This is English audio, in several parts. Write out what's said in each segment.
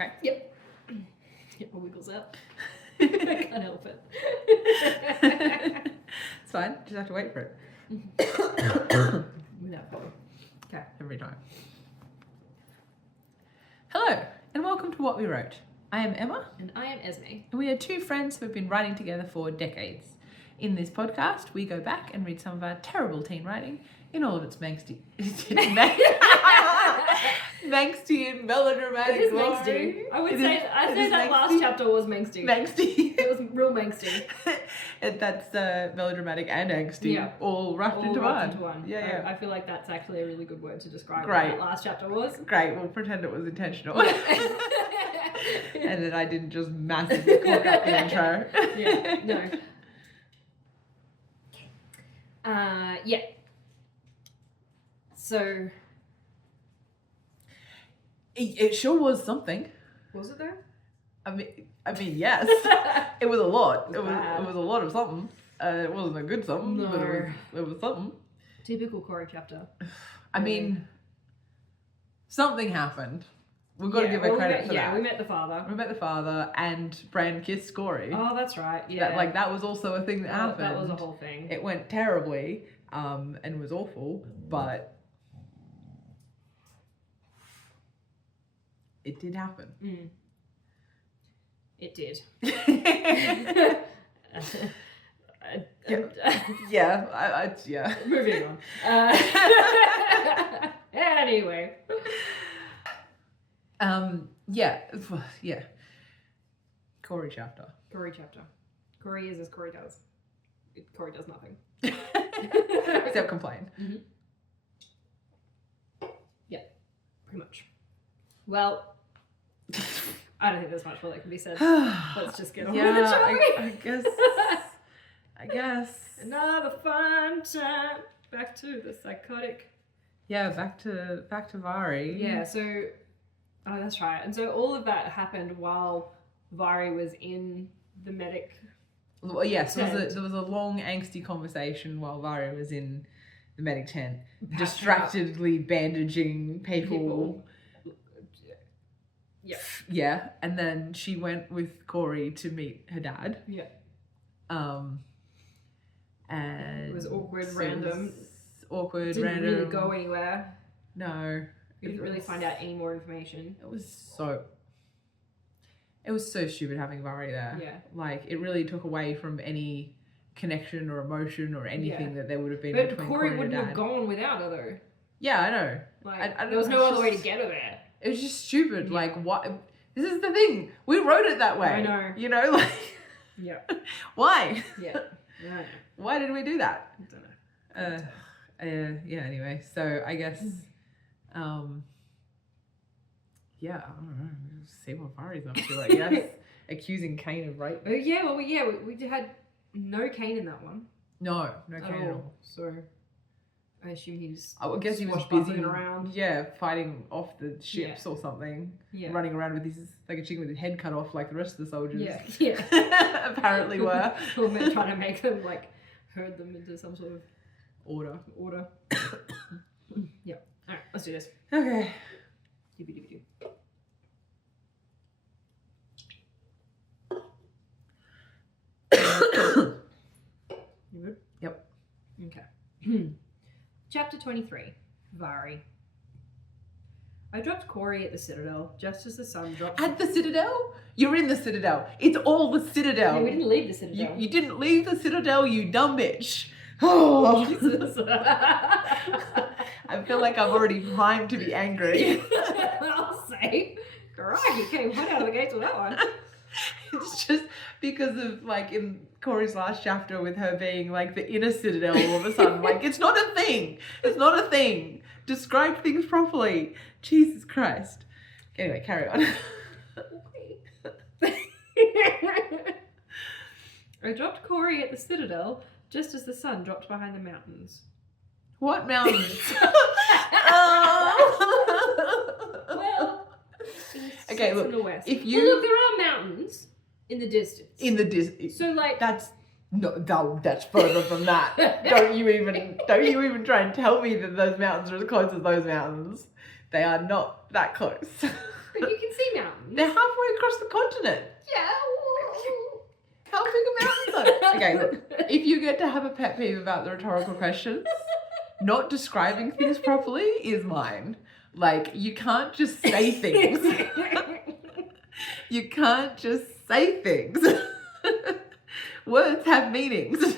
Okay. Yep. It wiggles out. I can't help it. It's fine. Just have to wait for it. Without problem. Okay. Every time. Hello, and welcome to What We Wrote. I am Emma. And I am Esme. And we are two friends who have been writing together for decades. In this podcast, we go back and read some of our terrible teen writing in all of its Mangsty and melodramatic It is glory. Mangsty. I would It say is- I'd it say is that last Mangsty. chapter was Mangsty. Mangsty. It was real Mangsty. And that's melodramatic and angsty, Yeah. all wrapped into one. Yeah. I feel like that's actually a really good word to describe Great. what that last chapter was. Great, we'll pretend it was intentional. And that I didn't just massively cock up the intro. Yeah, no. Yeah. So, It sure was something. was it though? I mean, yes. It was a lot. It Bad. was a lot of something. It wasn't a good something, but No. it was something. Typical Corey chapter. I mean, something happened. We've got to give her credit for that. Yeah, we met the father. We met the father and Bran kissed Scory. Oh, that's right. Yeah. That was also a thing that happened. That was a whole thing. It went terribly, and was awful, but it did happen. Mm. It did. Yeah, yeah. Moving on. Anyway. Yeah. Corey chapter. Corey chapter. Corey is as Corey does. Corey does nothing. Except complain. Mm-hmm. Yeah, pretty much. Well, I don't think there's much more that can be said. Let's just get on with it, shall we? I guess. Another fun time. Back to the psychotic. Yeah, back to Vari. Yeah, so oh, that's right. And so all of that happened while Vari was in the medic. Well, yes, there tent. was a long angsty conversation while Vari was in the medic tent, Patching distractedly bandaging people. Yeah. Yeah, and then she went with Corey to meet her dad. Yeah. And It was awkward, it random. was awkward, Didn't random. really go anywhere. No. We didn't really find out any more information. It was so stupid having Vari there. Yeah. Like, it really took away from any connection or emotion or anything that there would have been But between Corey and wouldn't dad. have gone without her though. Yeah, I know. Like, I don't there was know, no it's other way to just- get her there. It was just stupid. Yeah. Like, what? This is the thing. We wrote it that way. I know. You know, like, Yeah. why? Yeah. Yeah. Why did we do that? I don't know. Yeah, anyway. So, I guess, yeah, I don't know. We'll see what Vari's up to, I guess. Accusing Kane of rape. Oh yeah, well we had no Kane in that one. No Kane at all. So I assume he's I guess he was swashbuckling busy around. Yeah, fighting off the ships or something. Yeah. Running around with his, like a chicken with his head cut off like the rest of the soldiers. Yeah. Apparently were. Or they're trying to make them like herd them into some sort of Order. Yeah. Alright, let's do this. Okay. Doobie-doobie-doo. You good? Yep. Okay. Chapter 23. Vari. I dropped Corey at the Citadel just as the sun dropped. At the Citadel? You're in the Citadel. It's all the Citadel. Yeah, we didn't leave the Citadel. You didn't leave the Citadel, you dumb bitch. Oh. Jesus. I feel like I'm already primed to be angry. I'll say. Crikey, came hot out of the gates with that one. It's just because of, like, in Corey's last chapter with her being, like, the inner Citadel all of a sudden. Like, it's not a thing. It's not a thing. Describe things properly. Jesus Christ. Anyway, carry on. I dropped Corey at the Citadel just as the sun dropped behind the mountains. What mountains? Well, Okay, look, in the west. if you- Well, look, there are mountains in the distance. In the distance. So, like, That's that's further than that. Don't you even try and tell me that those mountains are as close as those mountains. They are not that close. But you can see mountains. They're halfway across the continent. Yeah. How big a mountains are? Okay, look. If you get to have a pet peeve about the rhetorical questions, not describing things properly is mine. Like, you can't just say things. You can't just say things. Words have meanings.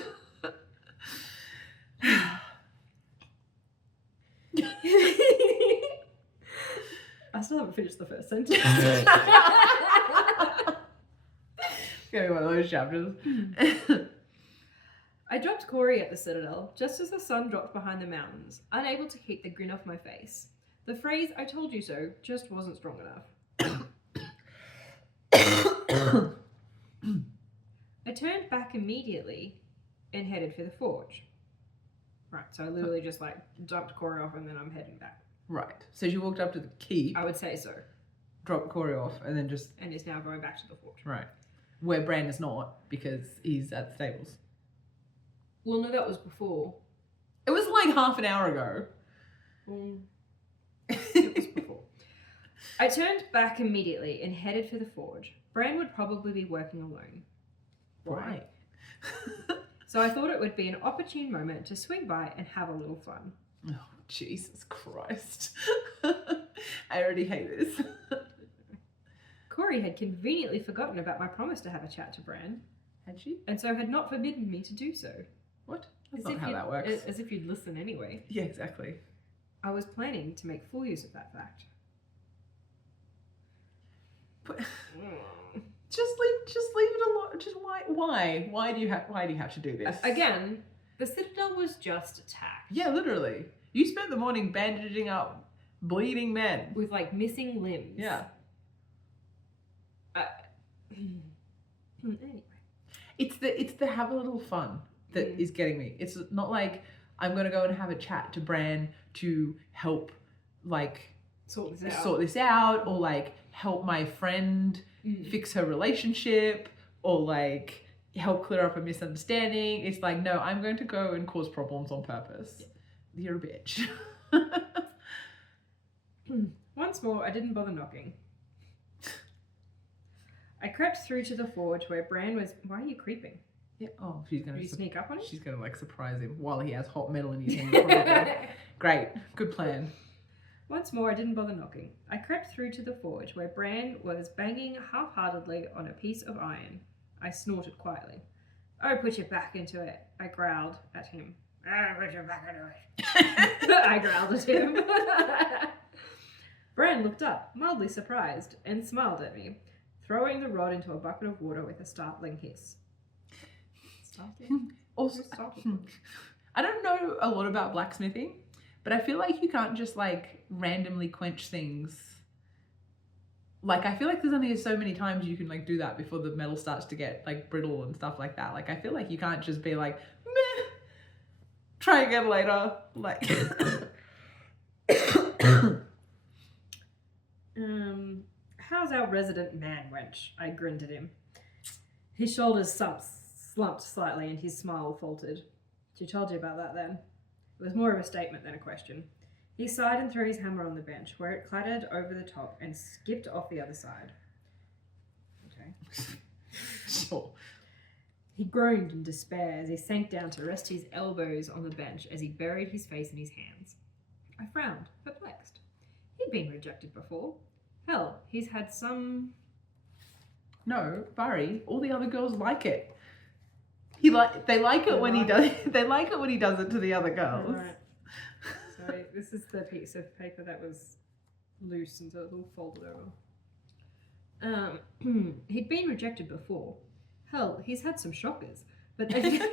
I still haven't finished the first sentence. It's gonna be one of those chapters. I dropped Corey at the Citadel just as the sun dropped behind the mountains, unable to keep the grin off my face. The phrase "I told you so" just wasn't strong enough. I turned back immediately and headed for the forge. Right, so I literally just like dumped Corey off and then I'm heading back. Right. So she walked up to the keep, I would say so. dropped Corey off, and then just... And is now going back to the forge. Right. Where Bran is not, because he's at the stables. Well, no, that was before. It was like half an hour ago. It was before. I turned back immediately and headed for the forge. Bran would probably be working alone. Right. So I thought it would be an opportune moment to swing by and have a little fun. Oh, Jesus Christ. I already hate this. Corey had conveniently forgotten about my promise to have a chat to Bran, Had she? and so had not forbidden me to do so. What? That's not how that works. As if you'd listen anyway. Yeah, exactly. I was planning to make full use of that fact. But just leave it alone. Just why do you have to do this? Again, the Citadel was just attacked. Yeah, literally. You spent the morning bandaging up bleeding men. With like missing limbs. Yeah. Anyway. It's the have a little fun that is getting me. It's not like I'm gonna go and have a chat to Bran to help like Sort this out or like help my friend fix her relationship or like help clear up a misunderstanding. It's like, no, I'm going to go and cause problems on purpose. Yeah. You're a bitch. Once more, I didn't bother knocking. I crept through to the forge where Bran was... Why are you creeping? Yeah. Oh, she's going to sneak up on him? She's going to like surprise him while he has hot metal in his hand. Probably. Great. Good plan. Once more, I didn't bother knocking. I crept through to the forge where Bran was banging half-heartedly on a piece of iron. I snorted quietly. "Oh, put your back into it," I growled at him. "Oh, put your back into it." I growled at him. Bran looked up, mildly surprised, and smiled at me, throwing the rod into a bucket of water with a startling hiss. Also, I don't know a lot about blacksmithing, but I feel like you can't just like randomly quench things. Like, I feel like there's only so many times you can like do that before the metal starts to get like brittle and stuff like that. Like, I feel like you can't just be like, meh, try again later. Like, how's our resident man wench? I grinned at him. His shoulders slumped slightly and his smile faltered. She told you about that then? It was more of a statement than a question. He sighed and threw his hammer on the bench, where it clattered over the top and skipped off the other side. Okay. Sure. He groaned in despair as he sank down to rest his elbows on the bench as he buried his face in his hands. I frowned, perplexed. He'd been rejected before. Hell, he's had some... No, Barry, all the other girls like it. They like it when he does it to the other girls. Right. So this is the piece of paper that was loose and so it's all folded over. He'd been rejected before. Hell, he's had some shockers, but they've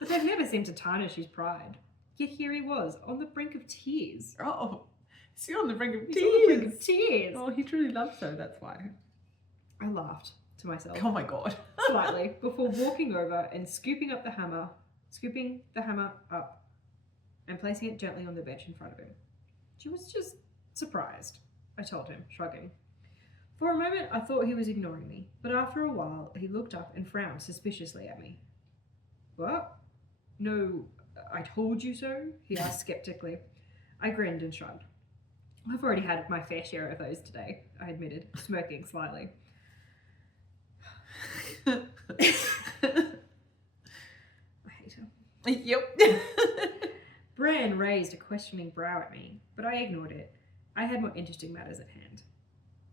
never seemed to tarnish his pride. Yet here he was, on the brink of tears. Oh, is he on the brink of He's tears? on the brink of tears. Oh, he truly loves her, that's why. I laughed to myself. Oh my god. Slightly, before walking over and scooping the hammer up and placing it gently on the bench in front of him. She was just surprised, I told him, shrugging. For a moment, I thought he was ignoring me, but after a while, he looked up and frowned suspiciously at me. What? No, I told you so? He asked skeptically. I grinned and shrugged. I've already had my fair share of those today, I admitted, smirking slightly. I hate her. Yep. Bran raised a questioning brow at me, but I ignored it. I had more interesting matters at hand.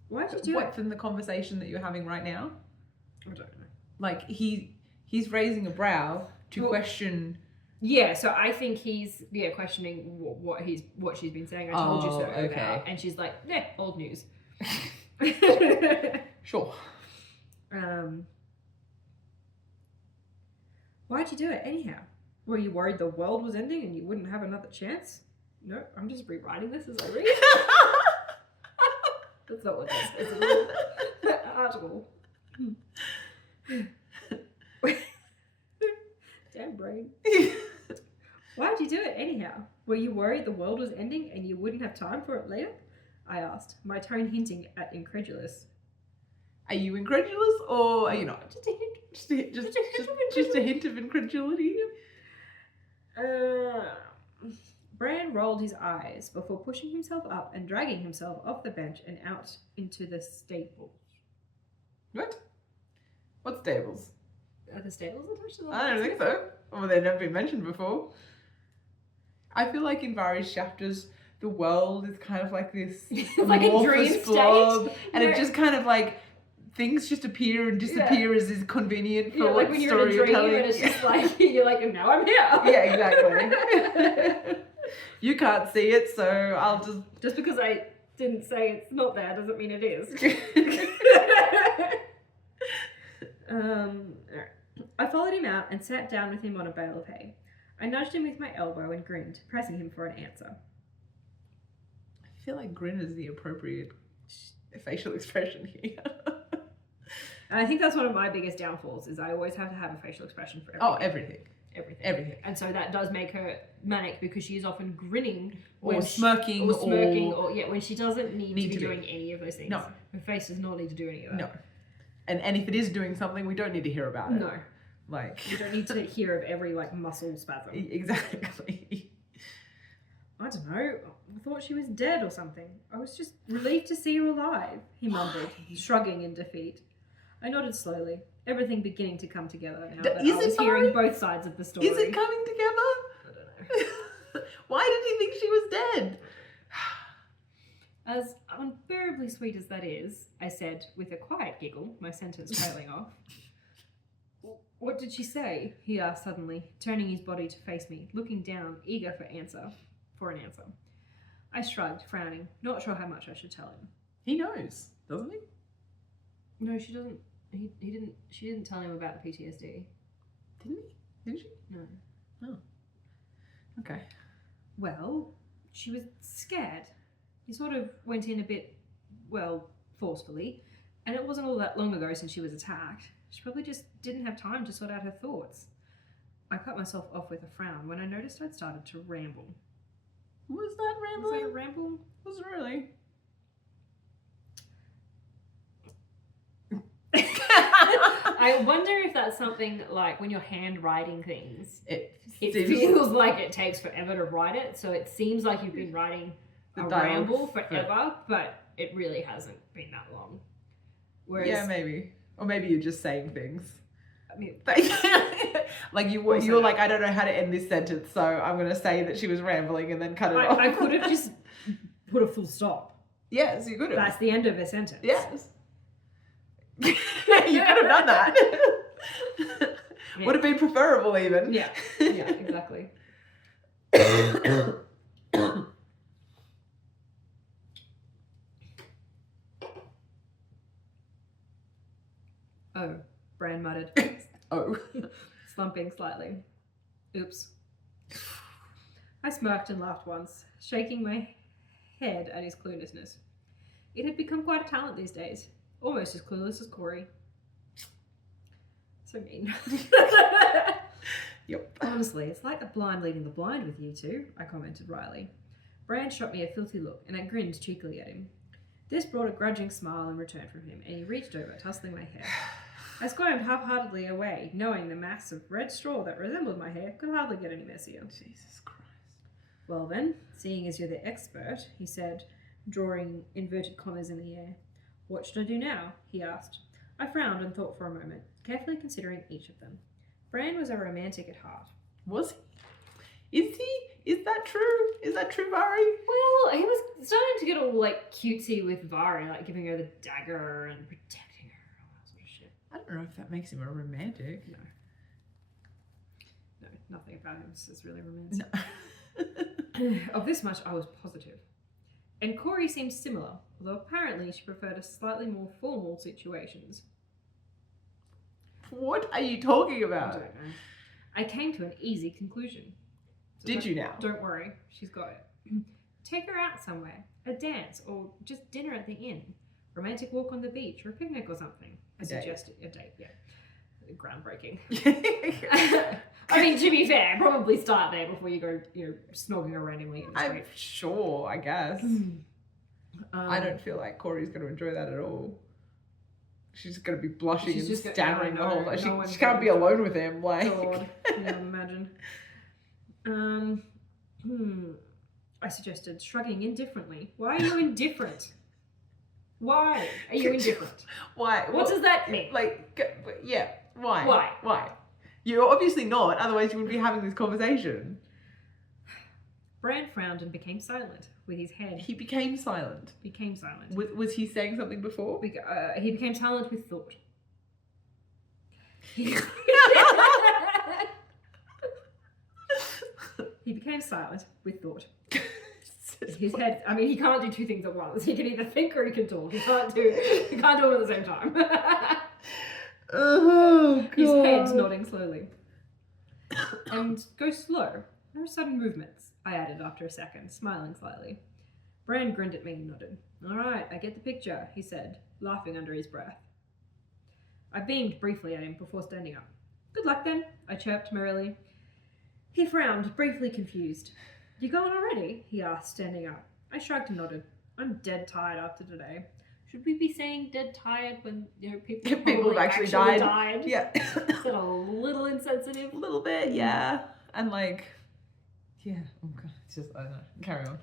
Why'd you do What's in the conversation that you're having right now? I don't know. Like he's raising a brow to question. Yeah, so I think he's questioning what she's been saying. I told you so. Okay. About, and she's like, yeah, old news. Sure. Why'd you do it anyhow? Were you worried the world was ending and you wouldn't have another chance? No, I'm just rewriting this as I read. That's not what this is. It's an article. Damn brain. Why'd you do it anyhow? Were you worried the world was ending and you wouldn't have time for it later? I asked, my tone hinting at incredulous. Are you incredulous or are you not? Just a hint. Just a hint of incredulity. Bran rolled his eyes before pushing himself up and dragging himself off the bench and out into the stables. What? What stables? Are the stables attached to the I don't think so. Well, they've never been mentioned before. I feel like in various chapters, the world is kind of like this like a dream blob, state, and it just kind of like things just appear and disappear as is convenient for what like when story you're in a dream telling. and it's just like you're like, now I'm here. Yeah, exactly. You can't see it, so I'll just because I didn't say it's not there doesn't mean it is. I followed him out and sat down with him on a bale of hay. I nudged him with my elbow and grinned, pressing him for an answer. I feel like grin is the appropriate facial expression here. And I think that's one of my biggest downfalls is I always have to have a facial expression for everything. Oh, everything. And so that does make her manic because she is often grinning or smirking or when she doesn't need to be doing any of those things. No. Her face does not need to do any of that. No. And if it is doing something, we don't need to hear about it. No. Like you don't need to hear of every muscle spasm. Exactly. I don't know. I thought she was dead or something. I was just relieved to see her alive, he mumbled, shrugging in defeat. I nodded slowly, everything beginning to come together now that I was hearing both sides of the story. Is it coming together? I don't know. Why did he think she was dead? As unbearably sweet as that is, I said with a quiet giggle, my sentence trailing off. What did she say? He asked suddenly, turning his body to face me, looking down, eager for an answer. I shrugged, frowning, not sure how much I should tell him. He knows, doesn't he? No, she doesn't. He didn't. She didn't tell him about the PTSD. Didn't he? Did she? No. Oh. Okay. Well, she was scared. He sort of went in a bit, forcefully, and it wasn't all that long ago since she was attacked. She probably just didn't have time to sort out her thoughts. I cut myself off with a frown when I noticed I'd started to ramble. Was that rambling? Was that a ramble? Was it really? I wonder if that's something like when you're handwriting things. It feels like it takes forever to write it, so it seems like you've been writing a ramble forever, but it really hasn't been that long. Whereas, yeah, maybe. Or maybe you're just saying things. I mean, like you're like, I don't know how to end this sentence, so I'm going to say that she was rambling and then cut it off. I could have just put a full stop. Yes, you could have. That's the end of a sentence. Yes. You could have done that. Yeah. Would have been preferable even. Yeah, exactly. Oh, Bran muttered. Oh. Slumping slightly. Oops. I smirked and laughed once, shaking my head at his cluelessness. It had become quite a talent these days. Almost as clueless as Corey. So mean. Yep. Honestly, it's like the blind leading the blind with you two, I commented wryly. Bran shot me a filthy look, and I grinned cheekily at him. This brought a grudging smile in return from him, and he reached over, tussling my hair. I squirmed half-heartedly away, knowing the mass of red straw that resembled my hair could hardly get any messier. Jesus Christ. Well then, seeing as you're the expert, he said, drawing inverted commas in the air. What should I do now? He asked. I frowned and thought for a moment, carefully considering each of them. Bran was a romantic at heart. Was he? Is he? Is that true? Is that true, Vari? Well, he was starting to get all like cutesy with Vari, like giving her the dagger and protecting her and all that sort of shit. I don't know if that makes him a romantic. No. No, nothing about him is really romantic. No. Of this much I was positive. And Corey seemed similar, although apparently she preferred a slightly more formal situations. What are you talking I about? don't know. I came to an easy conclusion. So Did you now? Don't worry, she's got it. Take her out somewhere, a dance, or just dinner at the inn. Romantic walk on the beach, or a picnic or something. I suggested a date, yeah. Groundbreaking. I mean, to be fair, probably start there before you go, snogging her randomly in the street. I'm sure, I guess. I don't feel like Corey's going to enjoy that at all. She's going to be blushing and stammering the whole time. She can't be alone with him. Like, God, yeah, imagine. I suggested, shrugging indifferently. Why are you indifferent? Why are you indifferent? Why? What does that mean? Yeah. Why? Why? Why? You're obviously not, otherwise you wouldn't be having this conversation. Bran frowned and became silent with his head. He became silent. Became silent. Was he saying something before? He became silent with thought. He became silent with thought. His head, I mean, he can't do two things at once. He can either think or he can talk. He can't do them at the same time. Oh, God. His head nodding slowly. And go slow. No sudden movements, I added after a second, smiling slightly. Bran grinned at me and nodded. All right, I get the picture, he said, laughing under his breath. I beamed briefly at him before standing up. Good luck then, I chirped merrily. He frowned, briefly confused. You going already? He asked, standing up. I shrugged and nodded. I'm dead tired after today. Should we be saying dead tired when people have actually died? Yeah. Is that a little insensitive? A little bit, yeah. And yeah. Oh God, it's just, I don't know. Carry on.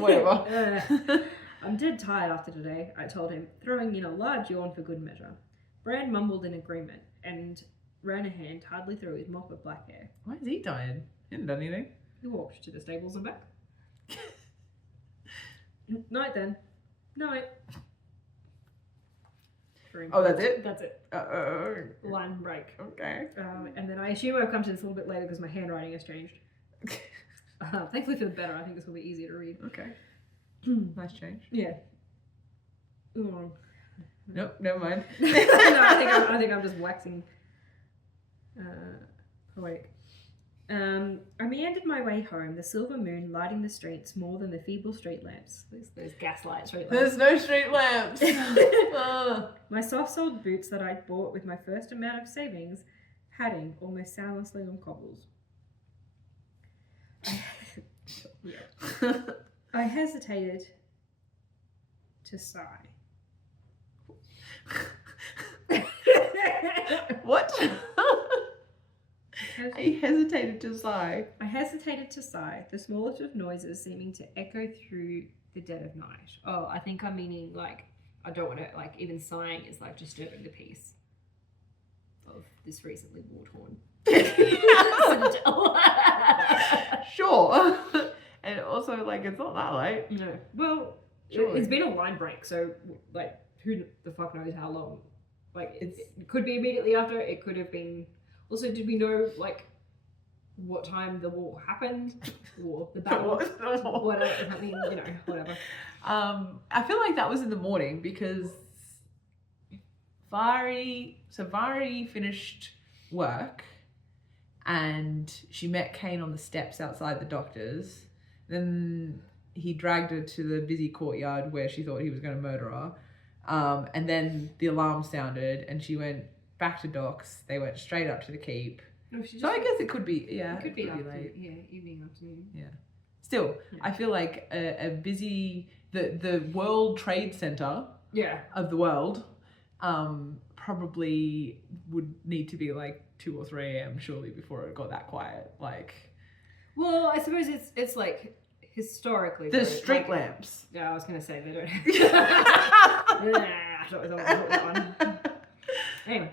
Whatever. I'm dead tired after today, I told him, throwing in a large yawn for good measure. Bran mumbled in agreement and ran a hand hardly through his mop of black hair. Why is he tired? He hasn't done anything. He walked to the stables and back. Night then. Night. Oh, that's it? That's it. Line break. Okay. And then I assume I've come to this a little bit later because my handwriting has changed. Thankfully for the better. I think this will be easier to read. Okay. Nice change. Yeah. Oh. Nope, never mind. No, I think I'm just waxing awake. I meandered my way home, the silver moon lighting the streets more than the feeble street lamps. Those gaslight street lamps. There's no street lamps. My soft-soled boots that I'd bought with my first amount of savings, padding almost soundlessly on cobbles. I hesitated to sigh. What? I hesitated to sigh. I hesitated to sigh, the smallest of noises seeming to echo through the dead of night. Oh, I think I'm meaning, I don't want to, even sighing is, disturbing the peace of this recently war-torn citadel. Sure. And also, it's not that late. No. Well, it's been a line break, so, who the fuck knows how long. It could be immediately after, it could have been... Also, did we know, what time the war happened? Or the battle? Whatever. I mean, whatever. I feel like that was in the morning because Vari finished work and she met Kane on the steps outside the doctor's. Then he dragged her to the busy courtyard where she thought he was going to murder her. And then the alarm sounded and she went back to docks. They went straight up to the keep. No, so I guess it could be, it could be late. Yeah, evening, afternoon. Yeah. Still, yeah. I feel like a busy, the World Trade Center of the world probably would need to be 2 or 3 a.m. surely before it got that quiet. Well, I suppose it's historically... The though, street lamps. Yeah, I was going to say they don't... I thought that one. Anyway.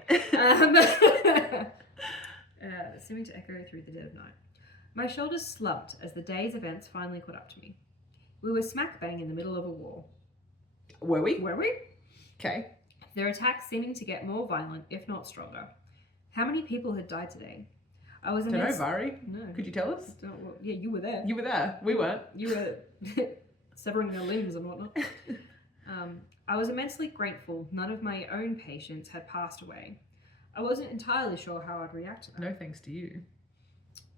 Seeming to echo through the dead of night. My shoulders slumped as the day's events finally caught up to me. We were smack bang in the middle of a war. Were we? Were we? Okay. Their attacks seeming to get more violent, if not stronger. How many people had died today? I was Don't know, Vari. No. Could you tell us? Yeah, you were there. You were there. We weren't. You were severing their limbs and whatnot. I was immensely grateful none of my own patients had passed away. I wasn't entirely sure how I'd react to that. No thanks to you.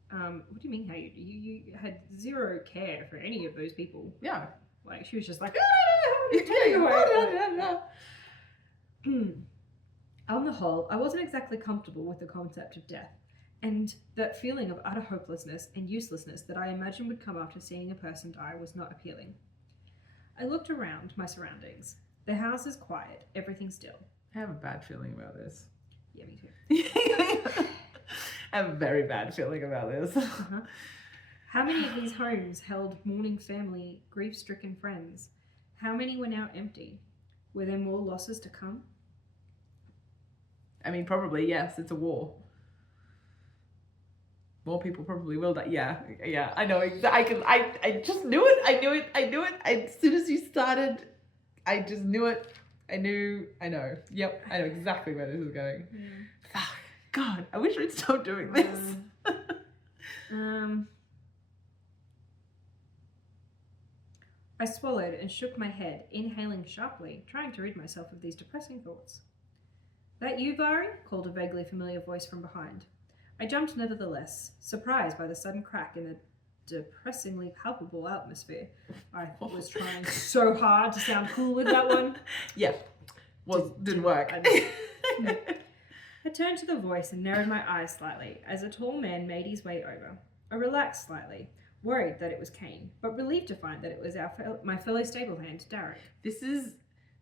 What do you mean how you had zero care for any of those people? Yeah. Like, she was just like, on the whole, I wasn't exactly comfortable with the concept of death, and that feeling of utter hopelessness and uselessness that I imagined would come after seeing a person die was not appealing. I looked around my surroundings. The house is quiet, everything still. I have a bad feeling about this. Yeah, me too. I have a very bad feeling about this. Uh-huh. How many of these homes held mourning family, grief-stricken friends? How many were now empty? Were there more losses to come? I mean, probably, yes, it's a war. More people probably will die. Yeah, I know. I just knew it. I knew it. As soon as you started, I just knew it. I know. Yep, I know exactly where this is going. Yeah. Fuck. God, I wish we'd stop doing this. I swallowed and shook my head, inhaling sharply, trying to rid myself of these depressing thoughts. That you, Vari? Called a vaguely familiar voice from behind. I jumped nevertheless, surprised by the sudden crack in the depressingly palpable atmosphere. I was trying so hard to sound cool with that one. Yeah, didn't work. I turned to the voice and narrowed my eyes slightly as a tall man made his way over. I relaxed slightly, worried that it was Kane, but relieved to find that it was my fellow stable hand, Derek. This is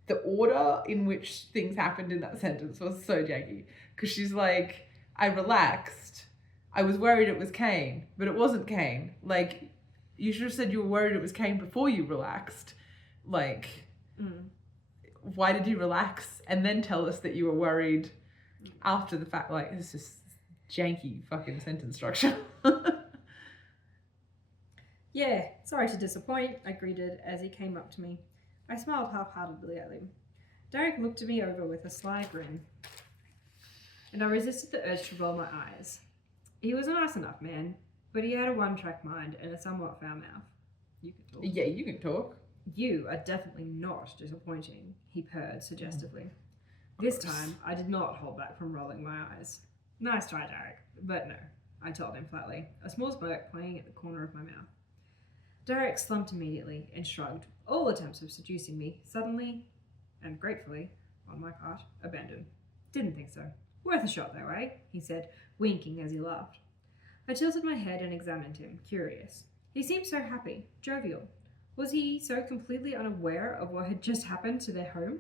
the order in which things happened in that sentence was so janky. Because she's like, I relaxed. I was worried it was Kane, but it wasn't Kane. Like, you should have said you were worried it was Kane before you relaxed. Like, why did you relax and then tell us that you were worried after the fact? Like, it's just janky fucking sentence structure. Yeah, sorry to disappoint, I greeted as he came up to me. I smiled half-heartedly at him. Derek looked me over with a sly grin, and I resisted the urge to roll my eyes. He was a nice enough man, but he had a one-track mind and a somewhat foul mouth. You can talk. Yeah, you can talk. You are definitely not disappointing, he purred suggestively. This time, I did not hold back from rolling my eyes. Nice try, Derek, but no, I told him flatly, a small smirk playing at the corner of my mouth. Derek slumped immediately and shrugged, all attempts of seducing me, suddenly, and gratefully, on my part, abandoned. Didn't think so. Worth a shot though, eh? He said, winking as he laughed. I tilted my head and examined him, curious. He seemed so happy, jovial. Was he so completely unaware of what had just happened to their home?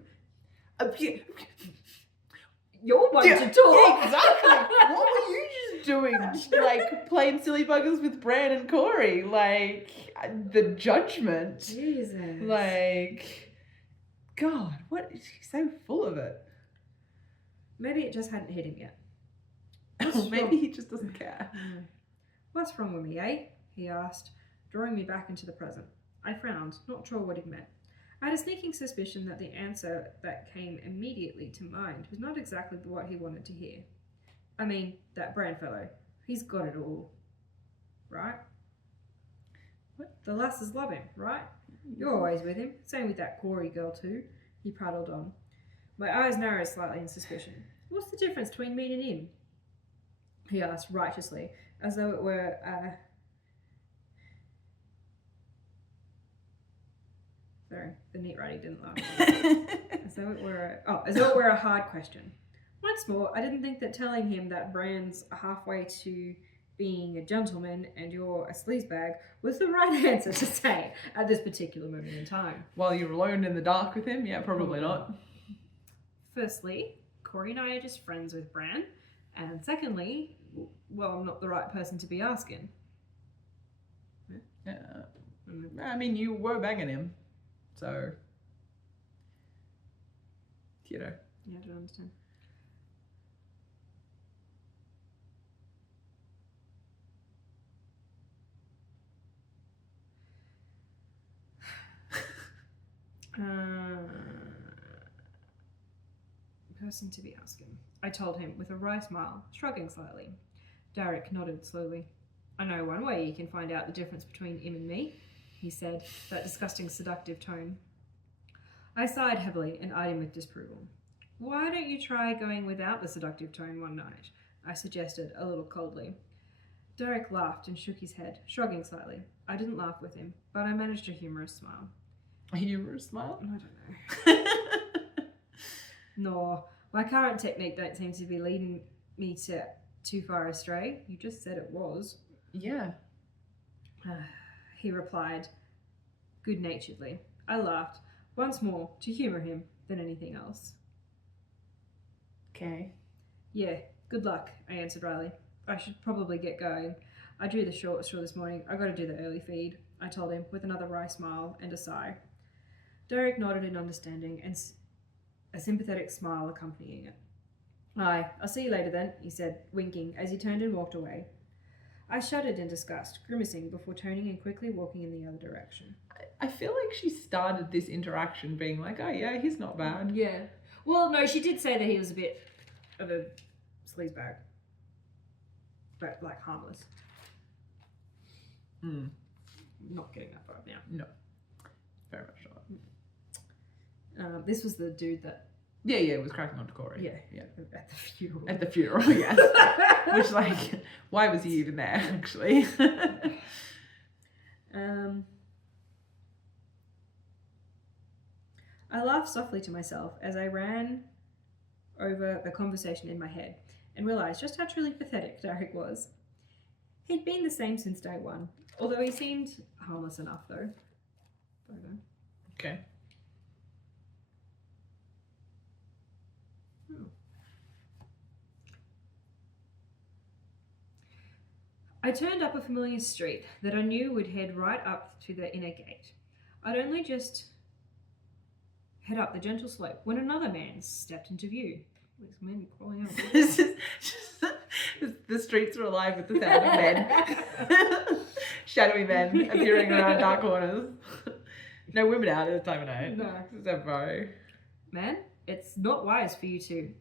You're one to talk! Yeah, exactly! What were you just doing? Like, playing silly buggers with Bran and Corey? Like, the judgment. Jesus. Like, God, what? He's so full of it. Maybe it just hadn't hit him yet. Maybe he just doesn't care. What's wrong with me, eh? He asked, drawing me back into the present. I frowned, not sure what he meant. I had a sneaking suspicion that the answer that came immediately to mind was not exactly what he wanted to hear. I mean, that Bran fellow. He's got it all. Right? What? The lasses love him, right? You're always with him. Same with that Corey girl too. He prattled on. My eyes narrowed slightly in suspicion. What's the difference between me and him? He asked righteously, as though it were Sorry, the neat writing didn't laugh. As though it were a hard question. Once more, I didn't think that telling him that Bran's halfway to being a gentleman and you're a sleazebag was the right answer to say at this particular moment in time. While you're alone in the dark with him? Yeah, probably not. Firstly, Corey and I are just friends with Bran. And secondly, well, I'm not the right person to be asking. Yeah. I mean, you were banging him. So, you know. Yeah, I don't understand. Person to be asking. I told him with a wry smile, shrugging slightly. Derek nodded slowly. I know one way you can find out the difference between him and me, he said, that disgusting seductive tone. I sighed heavily and eyed him with disapproval. Why don't you try going without the seductive tone one night? I suggested, a little coldly. Derek laughed and shook his head, shrugging slightly. I didn't laugh with him, but I managed a humorous smile. A humorous smile? I don't know. No, my current technique don't seem to be leading me too far astray. You just said it was. Yeah. He replied, good-naturedly. I laughed, once more, to humour him than anything else. Okay. Yeah, good luck, I answered wryly. I should probably get going. I drew the short straw this morning. I got to do the early feed, I told him, with another wry smile and a sigh. Derek nodded in understanding and a sympathetic smile accompanying it. Aye, I'll see you later then, he said, winking as he turned and walked away. I shuddered in disgust, grimacing before turning and quickly walking in the other direction. I feel like she started this interaction being like, oh yeah, he's not bad. Yeah. Well, no, she did say that he was a bit of a sleazebag. But, like, harmless. Not getting that vibe now. No. Very much not. This was the dude that... Yeah, it was cracking on to Corey. Yeah. At the funeral. At the funeral, yes. Which, like, why was he even there, actually? I laughed softly to myself as I ran over the conversation in my head and realised just how truly pathetic Derek was. He'd been the same since day one, although he seemed harmless enough, though. Okay. I turned up a familiar street that I knew would head right up to the inner gate. I'd only just head up the gentle slope when another man stepped into view. This man crawling out. The streets are alive with the sound of men. Shadowy men appearing around dark corners. No women out at the time of night. No. Except Bo. Man, it's not wise for you to...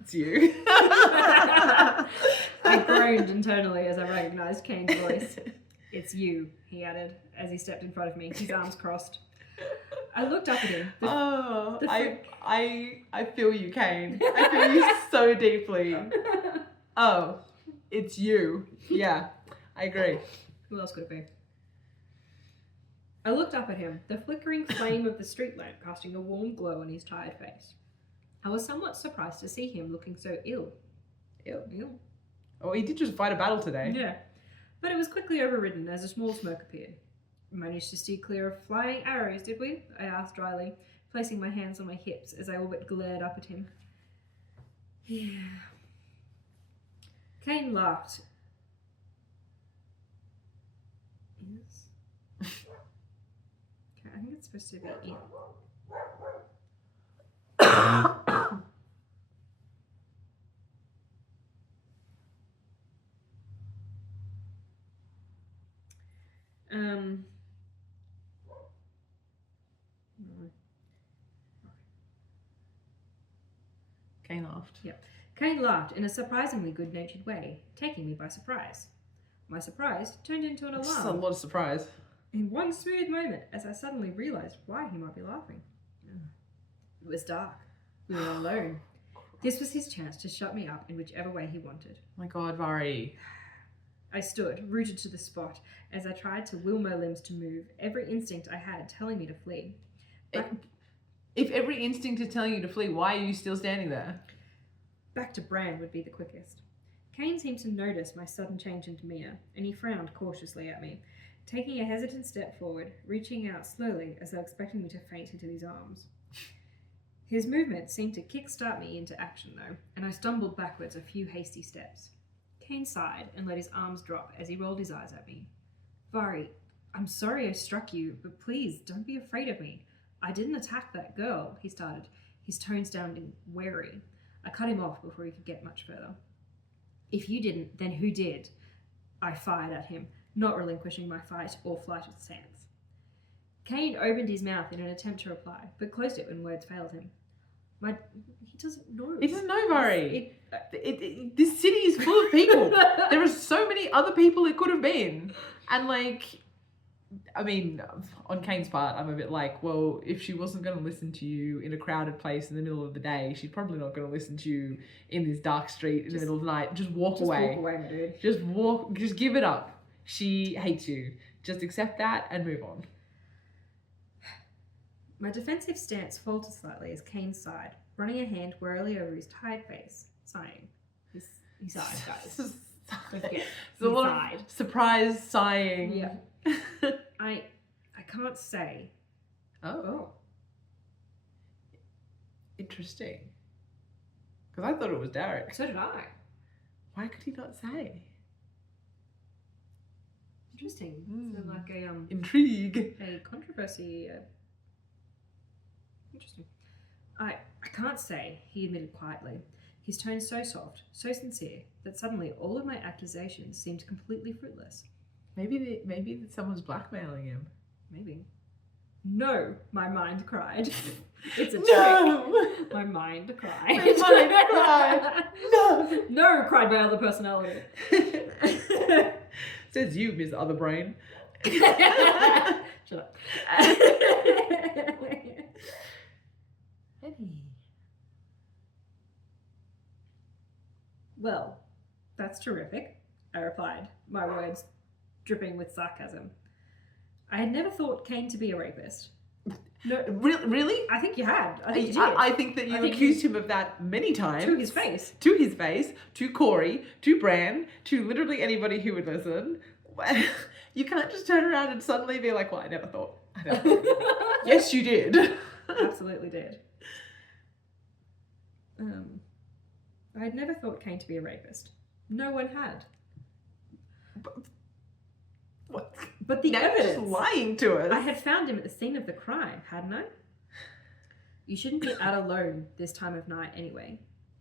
It's you. I groaned internally as I recognised Kane's voice. It's you, he added, as he stepped in front of me, his arms crossed. I looked up at him. I feel you, Kane. I feel you so deeply. Oh, it's you. Yeah, I agree. Who else could it be? I looked up at him, the flickering flame of the street lamp casting a warm glow on his tired face. I was somewhat surprised to see him looking so ill. Ill. Oh, he did just fight a battle today. Yeah. But it was quickly overridden as a small smoke appeared. Managed to steer clear of flying arrows, did we? I asked dryly, placing my hands on my hips as I all but glared up at him. Yeah. Kane laughed. Yes. Okay, I think it's supposed to be in. Kane laughed. Yeah. Kane laughed in a surprisingly good-natured way, taking me by surprise. My surprise turned into an alarm. That's a lot of surprise. In one smooth moment, as I suddenly realised why he might be laughing. It was dark. We were alone. This was his chance to shut me up in whichever way he wanted. Oh my God, Vari. I stood, rooted to the spot, as I tried to will my limbs to move, every instinct I had telling me to flee. If every instinct is telling you to flee, why are you still standing there? Back to Bran would be the quickest. Kane seemed to notice my sudden change in demeanour, and he frowned cautiously at me, taking a hesitant step forward, reaching out slowly as though expecting me to faint into his arms. His movement seemed to kick-start me into action, though, and I stumbled backwards a few hasty steps. Kane sighed and let his arms drop as he rolled his eyes at me. Vari, I'm sorry I struck you, but please don't be afraid of me. I didn't attack that girl, he started, his tone sounding wary. I cut him off before he could get much further. If you didn't, then who did? I fired at him, not relinquishing my fight or flight stance. Kane opened his mouth in an attempt to reply, but closed it when words failed him. He doesn't know. He doesn't know, Murray. This city is full of people. There are so many other people it could have been. And I mean, on Kane's part, I'm a bit like, well, if she wasn't going to listen to you in a crowded place in the middle of the day, she's probably not going to listen to you in this dark street in the middle of the night. Just walk away. Walk away, my dude. Just give it up. She hates you. Just accept that and move on. My defensive stance faltered slightly as Kane sighed, running a hand warily over his tired face, sighing. He sighed, guys. Don't forget. It's a lot of surprise sighing. Yeah. I can't say. Oh. Interesting. Because I thought it was Derek. So did I. Why could he not say? Interesting. So like a intrigue. A controversy. Interesting. I can't say, he admitted quietly. His tone so soft, so sincere, that suddenly all of my accusations seemed completely fruitless. Maybe someone's blackmailing him. Maybe. No, my mind cried. It's a trick. My mind cried. My mind cried. No. No, cried my other personality. Says you, Miss Other Brain. Shut up. Well, that's terrific, I replied, my words dripping with sarcasm. I had never thought Kane to be a rapist. No, really? I think you had. I think you did. I think that you accused him of that many times. To his face. To his face, to Corey, to Bran, to literally anybody who would listen. You can't just turn around and suddenly be like, well, I never thought. Yes, you did. Absolutely did. I had never thought Kane to be a rapist. No one had. What? But the evidence. Just lying to us. I had found him at the scene of the crime, hadn't I? You shouldn't be out alone this time of night anyway.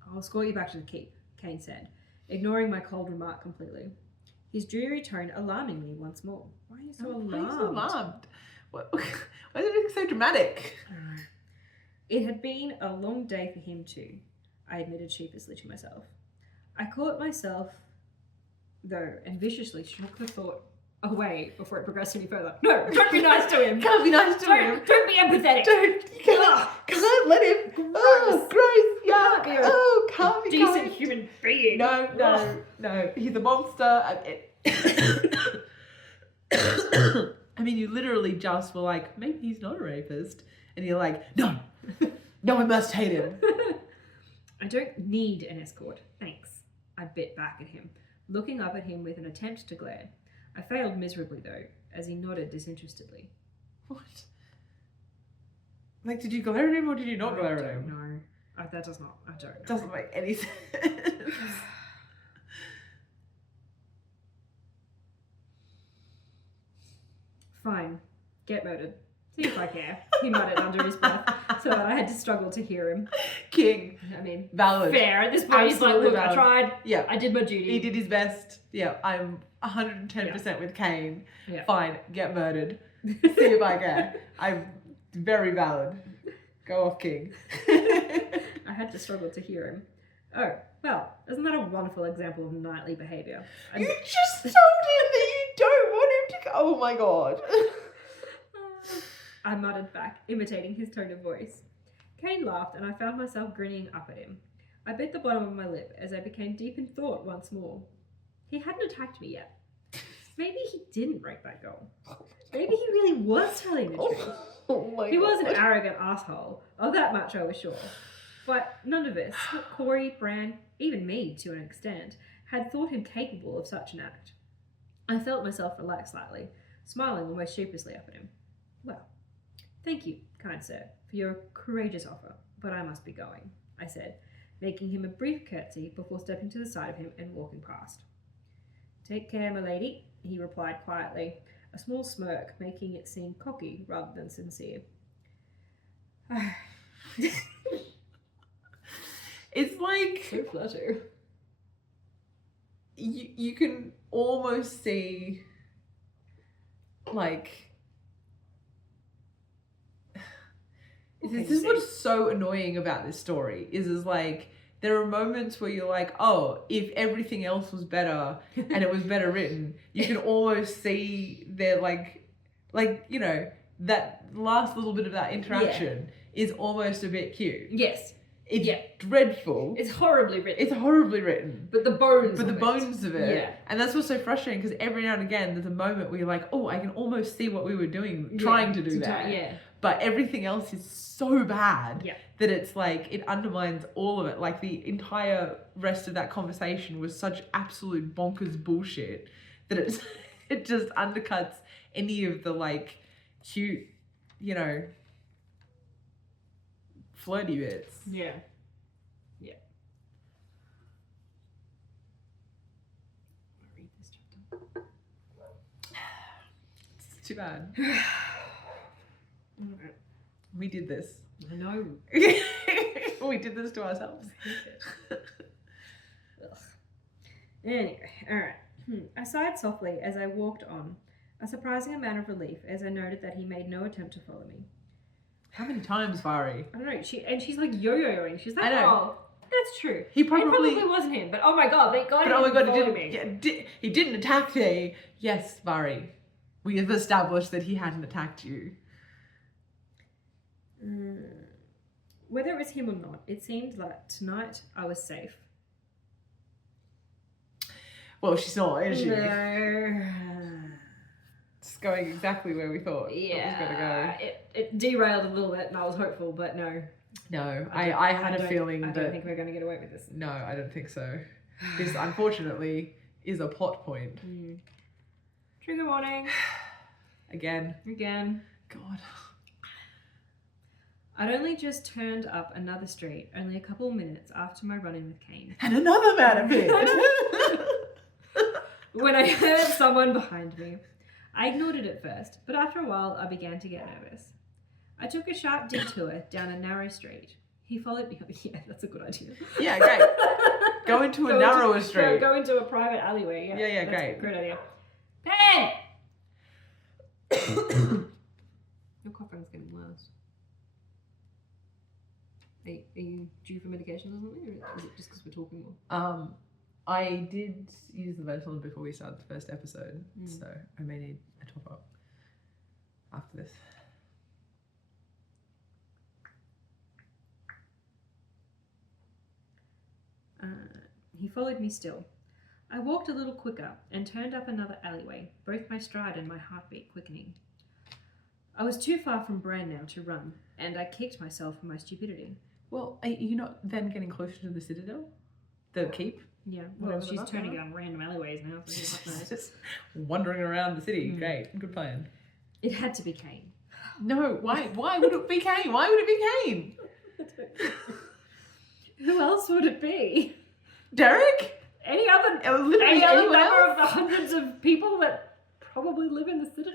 I'll escort you back to the keep, Kane said, ignoring my cold remark completely. His dreary tone alarming me once more. Why are you so alarmed? Why are you so alarmed? Why is it so dramatic? I don't know. It had been a long day for him too, I admitted sheepishly to myself. I caught myself, though, and viciously shook the thought away before it progressed any further. No, don't be nice to him. Can't be nice to him. Don't be empathetic. Can't let him. Gross. Oh, gross. Yeah. Can't be decent kind. human being. No. He's a monster. I mean, you literally just were like, maybe he's not a rapist. And you're like, no, I must hate him. I don't need an escort, thanks. I bit back at him, looking up at him with an attempt to glare. I failed miserably, though, as he nodded disinterestedly. What? Like, did you glare at him or did you not glare at him? No, that does not. I don't know. It doesn't make any sense. Fine. Get murdered. See if I care. He muttered under his breath, so that I had to struggle to hear him. King. I mean, valid. Fair. At this point, he's like, look, valid. I tried. Yeah. I did my duty. He did his best. Yeah, I'm 110% with Kane. Yeah. Fine, get murdered. See if I care. I'm very valid. Go off, King. I had to struggle to hear him. Oh, well, isn't that a wonderful example of knightly behaviour? You just told him that you don't want him to go. Oh my god. I muttered back, imitating his tone of voice. Kane laughed, and I found myself grinning up at him. I bit the bottom of my lip as I became deep in thought once more. He hadn't attacked me yet. Maybe he didn't rape that girl. Maybe he really was telling the truth. Oh my He god. was an arrogant asshole. Of that much I was sure. But none of us, Corey, Bran, even me to an extent, had thought him capable of such an act. I felt myself relax slightly, smiling almost sheepishly up at him. Well, thank you, kind sir, for your courageous offer, but I must be going, I said, making him a brief curtsy before stepping to the side of him and walking past. Take care, my lady, he replied quietly, a small smirk making it seem cocky rather than sincere. It's like So flattering. you can almost see, like, this is what's so annoying about this story is like there are moments where you're like, oh, if everything else was better and it was better written, you can almost see their like you know, that last little bit of that interaction is almost a bit cute. Yes. It's dreadful. It's horribly written. It's horribly written. But the bones of it. Yeah. And that's what's so frustrating because every now and again there's a moment where you're like, oh, I can almost see what we were doing, trying to do that. Yeah. But everything else is so bad Yeah. that it's like, it undermines all of it. Like the entire rest of that conversation was such absolute bonkers bullshit that it just undercuts any of the like cute, you know, flirty bits. Yeah. Yeah. I'll read this chapter. It's too bad. We did this. I know. We did this to ourselves. Anyway, alright. I sighed softly as I walked on, a surprising amount of relief as I noted that he made no attempt to follow me. How many times, Vari? I don't know, she's like yo-yoing. She's like, I know. oh, that's true. He It probably probably wasn't him, but oh my god, thank god But oh my god, follow me. he didn't attack me. Yes, Vari. We have established that he hadn't attacked you. Whether it was him or not, it seemed like tonight I was safe. Well, she's not, is she? No. It's going exactly where we thought it was going to go. It derailed a little bit and I was hopeful, but no. No, I had a feeling I that... don't think we're going to get away with this. No, I don't think so. This, unfortunately, is a plot point. Trigger warning. Again. God. I'd only just turned up another street only a couple of minutes after my run-in with Kane. And another man appeared. When I heard someone behind me. I ignored it at first, but after a while I began to get nervous. I took a sharp detour down a narrow street. He followed me. Yeah, that's a good idea. Yeah, great. Go into a narrower street. Go into a private alleyway. Yeah, that's great. A great idea. Pen! Your coughing's getting worse. Are you due for medication or something, or is it just because we're talking more? I did use the Ventolin before we started the first episode, so I may need a top up after this. He followed me still. I walked a little quicker and turned up another alleyway, both my stride and my heartbeat quickening. I was too far from Bran now to run, and I kicked myself for my stupidity. Well, are you not then getting closer to the Citadel? The keep? Yeah, well, she's turning down random alleyways now. So Just wandering around the city. Great, good plan. It had to be Kane. No, why would it be Kane? Why would it be Kane? Who else would it be? Derek? Any other member of the hundreds of people that probably live in the Citadel?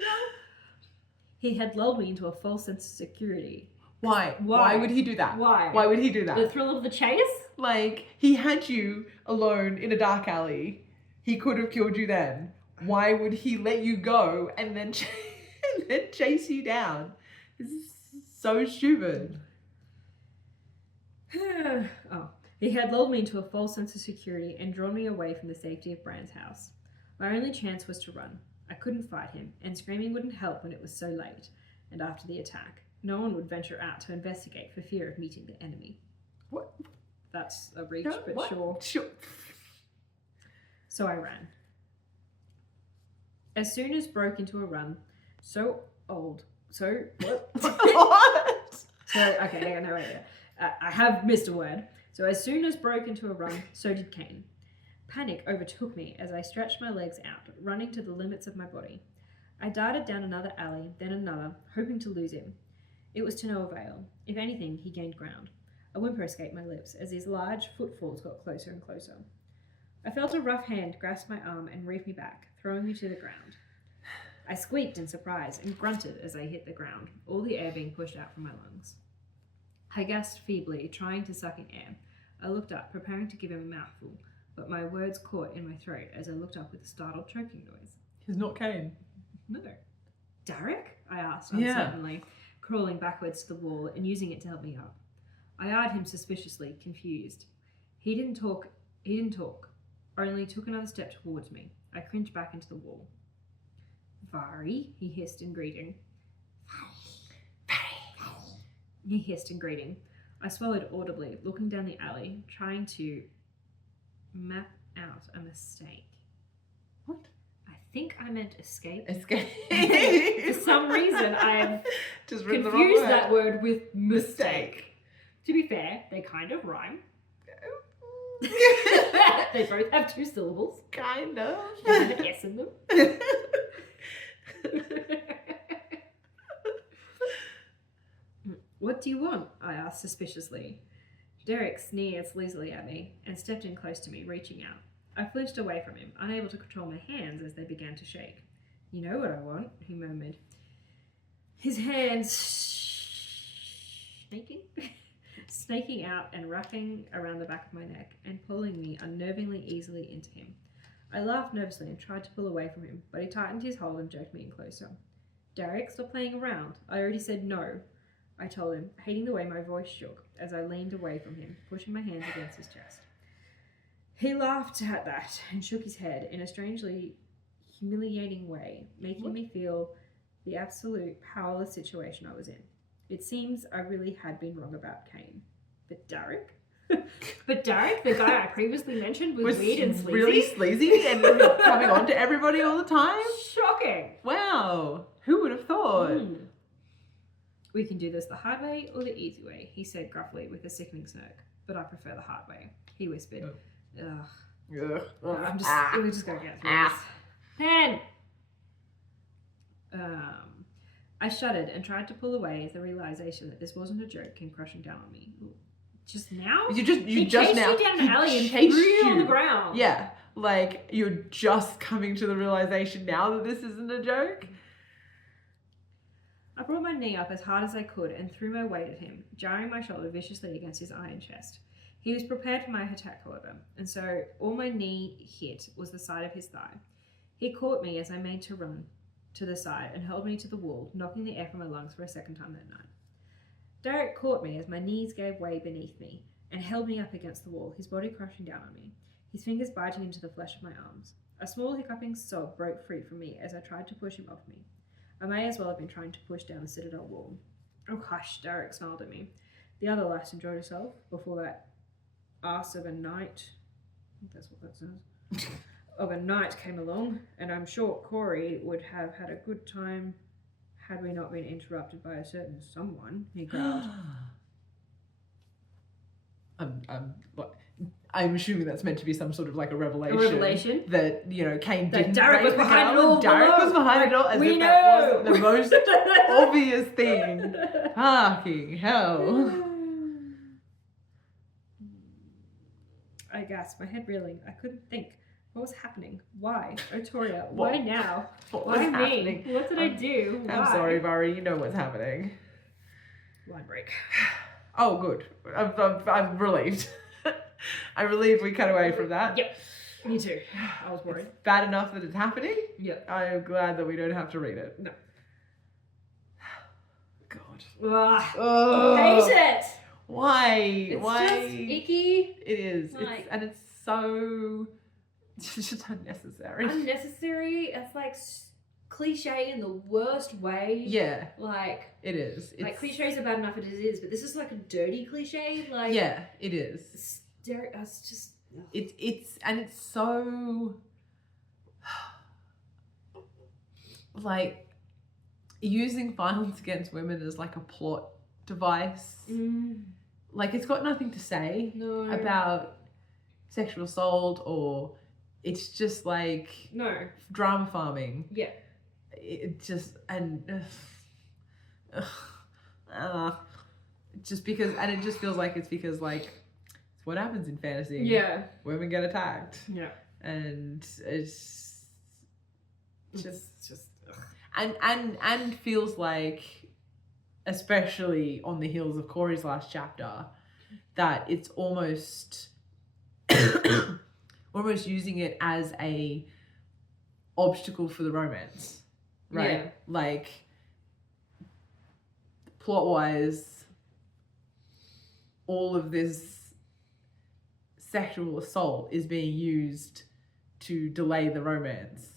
He had lulled me into a false sense of security. Why? Why would he do that? Why? Why would he do that? The thrill of the chase? Like, he had you alone in a dark alley. He could have killed you then. Why would he let you go and then chase you down? This is so stupid. Oh. He had lulled me into a false sense of security and drawn me away from the safety of Bran's house. My only chance was to run. I couldn't fight him, and screaming wouldn't help when it was so late. And after the attack, no one would venture out to investigate for fear of meeting the enemy. What? That's a reach, No, but what? sure. So I ran. As soon as broke into a run, what? Okay, hang on, no, wait. I have missed a word. So as soon as broke into a run, so did Kane. Panic overtook me as I stretched my legs out, running to the limits of my body. I darted down another alley, then another, hoping to lose him. It was to no avail. If anything, he gained ground. A whimper escaped my lips as his large footfalls got closer and closer. I felt a rough hand grasp my arm and reef me back, throwing me to the ground. I squeaked in surprise and grunted as I hit the ground, all the air being pushed out from my lungs. I gasped feebly, trying to suck in air. I looked up, preparing to give him a mouthful, but my words caught in my throat as I looked up with a startled choking noise. He's not Kane. No. Derek? I asked Yeah. uncertainly, crawling backwards to the wall and using it to help me up. I eyed him suspiciously, confused. He didn't talk, only took another step towards me. I cringed back into the wall. Vari, he hissed in greeting. He hissed in greeting. I swallowed audibly, looking down the alley, trying to map out a mistake. What? I think I meant escape. Escape. For some reason, I've just written the wrong confused word. that word with mistake. Mistake. To be fair, they kind of rhyme. They both have 2 syllables. Kind of. There's an S in them. What do you want? I asked suspiciously. Derek sneered sleazily at me and stepped in close to me, reaching out. I flinched away from him, unable to control my hands as they began to shake. You know what I want, he murmured. His hands snaking out and wrapping around the back of my neck and pulling me unnervingly easily into him. I laughed nervously and tried to pull away from him, but he tightened his hold and jerked me in closer. Derek, stop playing around. I already said no, I told him, hating the way my voice shook as I leaned away from him, pushing my hands against his chest. He laughed at that and shook his head in a strangely humiliating way, making me feel the absolute powerless situation I was in. It seems I really had been wrong about Kane. But Derek? But Derek, the guy I previously mentioned, was weird and sleazy? Really sleazy and coming on to everybody all the time? Shocking! Wow. Who would have thought? We can do this the hard way or the easy way, he said gruffly with a sickening smirk. But I prefer the hard way, he whispered. Ugh. We're just gonna get through this. Pen! I shuddered and tried to pull away as the realization that this wasn't a joke came crushing down on me. Just now? He chased now, you down an alley and chased threw you on you. the ground. Yeah, like you're just coming to the realization now that this isn't a joke. I brought my knee up as hard as I could and threw my weight at him, jarring my shoulder viciously against his iron chest. He was prepared for my attack, however, and so all my knee hit was the side of his thigh. He caught me as I made to run to the side and held me to the wall, knocking the air from my lungs for a second time that night. Derek caught me as my knees gave way beneath me and held me up against the wall, his body crushing down on me, his fingers biting into the flesh of my arms. A small hiccuping sob broke free from me as I tried to push him off me. I may as well have been trying to push down the citadel wall. Oh hush, Derek snarled at me. The other lass enjoyed herself before that ass of a knight, I think that's what that says, of a knight came along, and I'm sure Corey would have had a good time had we not been interrupted by a certain someone, he growled. I'm assuming that's meant to be some sort of like a revelation. A revelation? That, you know, Kane That didn't Derek was rape the behind girl it all and Derek along. was behind it all, as We if that know. wasn't the most obvious thing. Fucking hell. I gasped, my head reeling. I couldn't think. What was happening? Why? Oh, Toria, why now? What was Why happening? me? What did I do? I'm Why? sorry, Vari, you know what's happening. Line break. Oh, good. I'm relieved. I'm relieved we cut away from that. Yep. Me too. I was worried. It's bad enough that it's happening. Yep. I am glad that we don't have to read it. No. God. Ugh. Oh, Hate it. Why? It's Why? just icky. It is. Like- It's so. It's just unnecessary. Unnecessary. It's like cliche in the worst way. Yeah, Like, it is. It's, like cliches are bad enough as it is, but this is like a dirty cliche. Like, yeah, it is. it's just. Ugh. It's so like using violence against women as like a plot device. Like it's got nothing to say No. about sexual assault, or it's just like No. drama farming. Yeah. It just just because, and it just feels like it's because like it's what happens in fantasy. Yeah. Women get attacked. Yeah. And it's just ugh. and feels like, especially on the heels of Corey's last chapter, that it's almost almost using it as a obstacle for the romance, right? Yeah. Like, plot wise, all of this sexual assault is being used to delay the romance,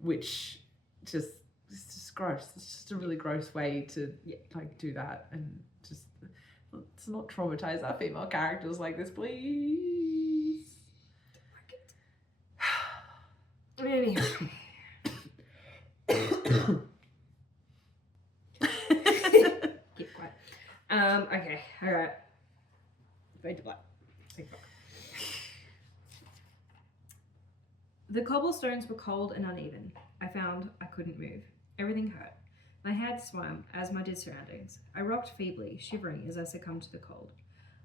which just, it's just gross. It's just a really gross way to like do that, and just, let's not traumatize our female characters like this, please. Anyway. Keep quiet. Okay, alright. Fade to black. The cobblestones were cold and uneven. I found I couldn't move. Everything hurt. My head swam, as my did surroundings. I rocked feebly, shivering as I succumbed to the cold.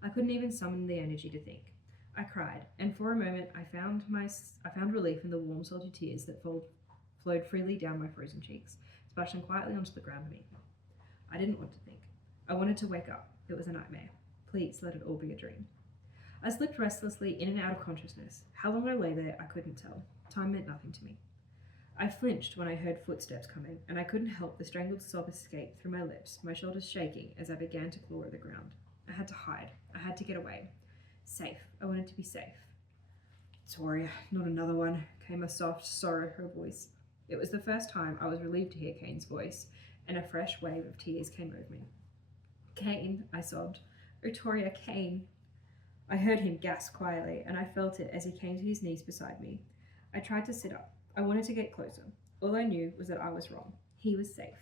I couldn't even summon the energy to think. I cried, and for a moment I found relief in the warm, salty tears that flowed freely down my frozen cheeks, splashing quietly onto the ground beneath me. I didn't want to think. I wanted to wake up. It was a nightmare. Please let it all be a dream. I slipped restlessly in and out of consciousness. How long I lay there, I couldn't tell. Time meant nothing to me. I flinched when I heard footsteps coming, and I couldn't help the strangled sob escape through my lips, my shoulders shaking as I began to claw at the ground. I had to hide. I had to get away. Safe. I wanted to be safe. Toria, not another one, came a soft, sorrowful voice. It was the first time I was relieved to hear Kane's voice, and a fresh wave of tears came over me. Kane, I sobbed. Oh, Toria, Kane. I heard him gasp quietly, and I felt it as he came to his knees beside me. I tried to sit up. I wanted to get closer. All I knew was that I was wrong. He was safe.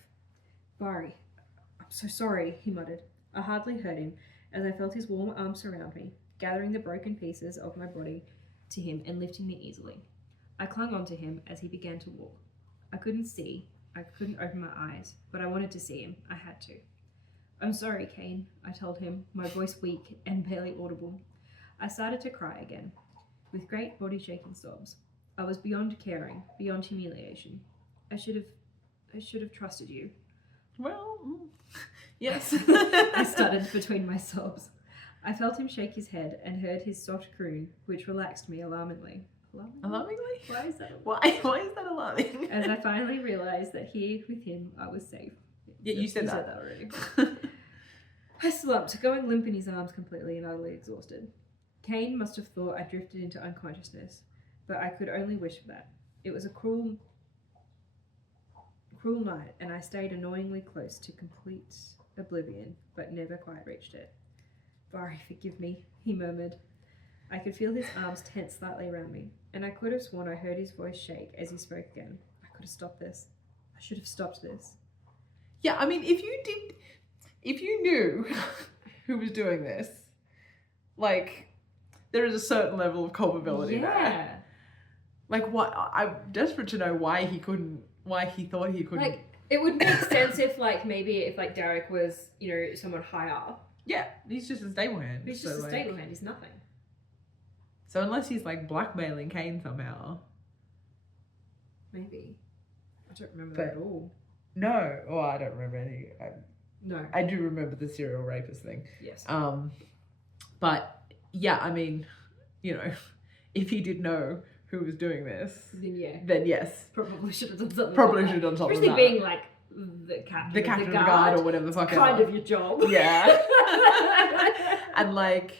Bari, I'm so sorry, he muttered. I hardly heard him as I felt his warm arms surround me, gathering the broken pieces of my body to him and lifting me easily. I clung onto him as he began to walk. I couldn't see. I couldn't open my eyes, but I wanted to see him. I had to. I'm sorry, Kane, I told him, my voice weak and barely audible. I started to cry again, with great body-shaking sobs. I was beyond caring, beyond humiliation. I should have trusted you. Well, yes. I stuttered between my sobs. I felt him shake his head and heard his soft croon, which relaxed me alarmingly. Alarmingly? Why is that? Why is that alarming? As I finally realised that here with him I was safe. Yeah, you said that already. I slumped, going limp in his arms completely and utterly exhausted. Kane must have thought I drifted into unconsciousness, but I could only wish for that. It was a cruel night, and I stayed annoyingly close to complete oblivion, but never quite reached it. Bari, forgive me, he murmured. I could feel his arms tense slightly around me, and I could have sworn I heard his voice shake as he spoke again. I could have stopped this. I should have stopped this. Yeah, I mean, if you knew who was doing this, like, there is a certain level of culpability there. Like, what? I'm desperate to know why he thought he couldn't. Like, it would make sense if, like, maybe if, like, Derek was, you know, someone higher. Yeah, he's just a stable hand. He's just a stable hand, he's nothing. So unless he's, like, blackmailing Kane somehow. Maybe. I don't remember that at all. No, well, I don't remember any. No. I do remember the serial rapist thing. Yes. But yeah, I mean, you know, if he did know who was doing this, then yes, probably should have done something. Probably should have done something. Especially being like the captain of the guard or whatever the fuck. Kind of your job. Yeah. And like,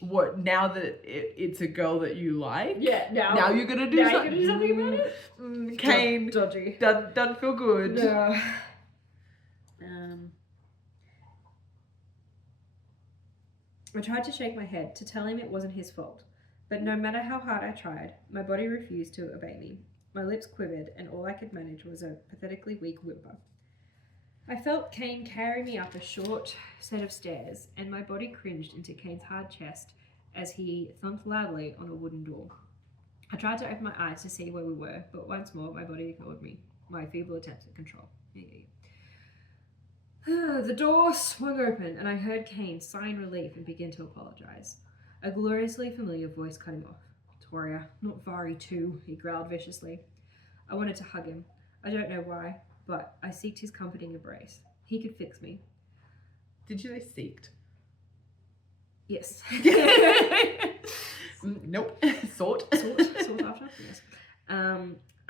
what now that it's a girl that you like? Yeah. Now you're gonna do something. You're gonna do something about it. Kane, dodgy. Doesn't feel good. No. I tried to shake my head to tell him it wasn't his fault, but no matter how hard I tried, my body refused to obey me. My lips quivered, and all I could manage was a pathetically weak whimper. I felt Kane carry me up a short set of stairs, and my body cringed into Kane's hard chest as he thumped loudly on a wooden door. I tried to open my eyes to see where we were, but once more my body ignored me, my feeble attempts at control. The door swung open, and I heard Kane sigh in relief and begin to apologize. A gloriously familiar voice cut him off. Toria, not Vari too, he growled viciously. I wanted to hug him. I don't know why, but I seeked his comforting embrace. He could fix me. Did you say seeked? Yes. Nope. Sought After? Yes.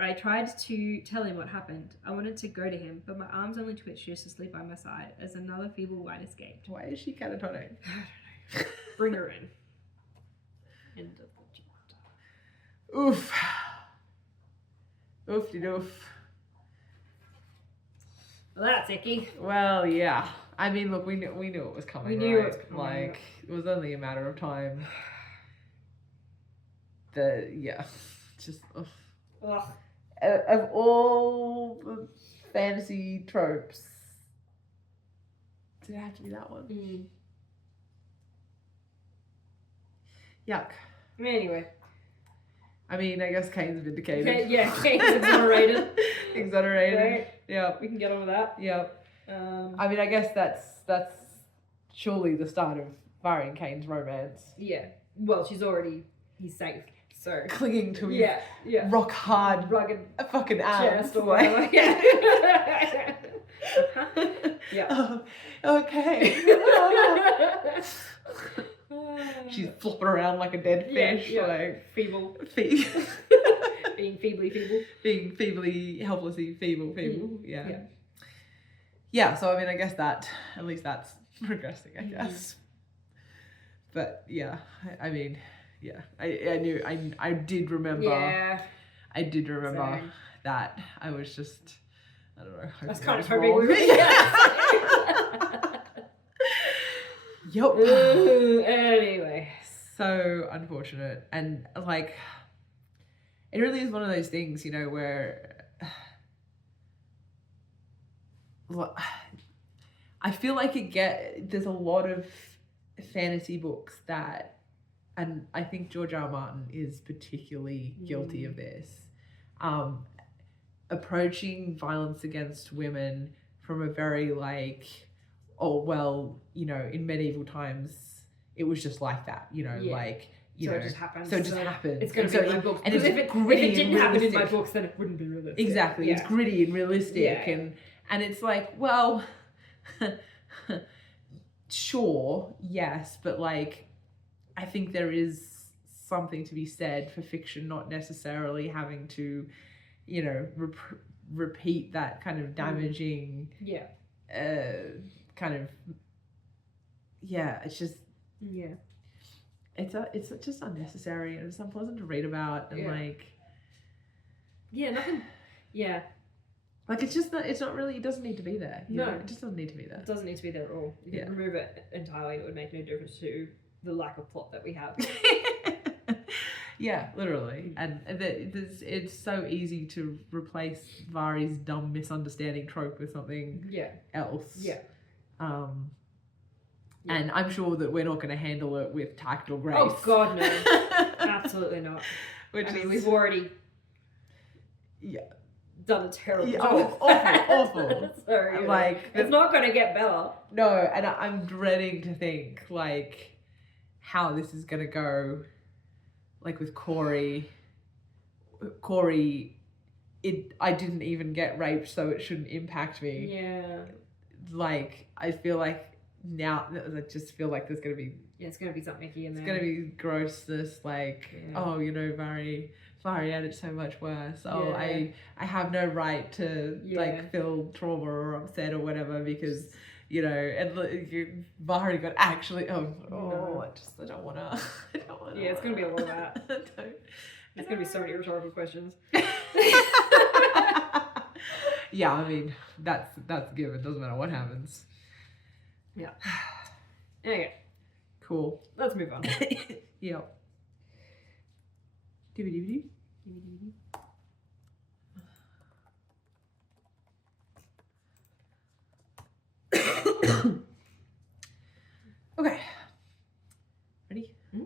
I tried to tell him what happened. I wanted to go to him, but my arms only twitched uselessly by my side as another feeble whine escaped. Why is she catatonic? I don't know. Bring her in. End of the chapter. Oof. Oof-de-doof. Well, that's icky. Well, yeah. I mean, look, we knew it was coming. We knew right? it was coming. Like, it was only a matter of time. Just ugh. Ugh. Of all the fantasy tropes, did it have to be that one? Mm. Yuck. Anyway. I mean, I guess Kane's vindicated. Okay, yeah, Kane's exonerated. Exonerated. Right. Yep. We can get on with that. Yep. I mean, I guess that's surely the start of Vari and Kane's romance. Yeah. Well, he's safe. So Clinging to his rock hard rugged fucking arms. chest or whatever. Yeah. Yeah. Oh, okay. She's flopping around like a dead fish. Yeah. Like feeble. Being feebly feeble. Being feebly, helplessly feeble. Yeah. Yeah, so I mean, I guess that, at least that's progressing, I guess. But yeah, I mean, yeah, I did remember. Yeah. I did remember Same. that. I was just, I don't know. I was kind of hoping hoping we were. Yup. Anyway. So unfortunate. And like, it really is one of those things, you know, where I feel like there's a lot of fantasy books that, and I think George R. R. Martin is particularly guilty of this, approaching violence against women from a very like, oh, well, you know, in medieval times, it was just like that, you know, like, you know. It just happens. So it just happened. It's going to be in my books. And Because if it didn't happen in my realistic. books, then it wouldn't be realistic. Exactly. Yeah. It's gritty and realistic. Yeah. And it's like, well, sure, yes, but like, I think there is something to be said for fiction not necessarily having to, you know, repeat that kind of damaging, kind of, it's just, it's just unnecessary and it's unpleasant to read about and like it's just not, it's not really, it doesn't need to be there. You know? It just doesn't need to be there. It doesn't need to be there at all. You can remove it entirely. It would make no difference to the lack of plot that we have. Yeah, literally. And it's so easy to replace Vari's dumb misunderstanding trope with something else. Yeah. And I'm sure that we're not going to handle it with tact or grace. Oh, God, no. Absolutely not. We've already done a terrible job. Awful. So, like, it's not going to get better. No, and I'm dreading to think, like, how this is going to go, like, with Corey. I didn't even get raped, so it shouldn't impact me. Yeah. Like, I feel like now, I just feel like there's going to be... Yeah, it's going to be something icky in there. It's going to be grossness, like, oh, you know, Vari had it so much worse. Oh, I have no right to, like, feel trauma or upset or whatever because, you know, and Vari got actually, I don't want to. Yeah, it's going to be a lot of that. It's going to be so many rhetorical questions. Yeah, I mean, that's given. Doesn't matter what happens. Yeah. Okay. Cool. Let's move on. Yeah. DVD. Okay. Ready? Mm-hmm.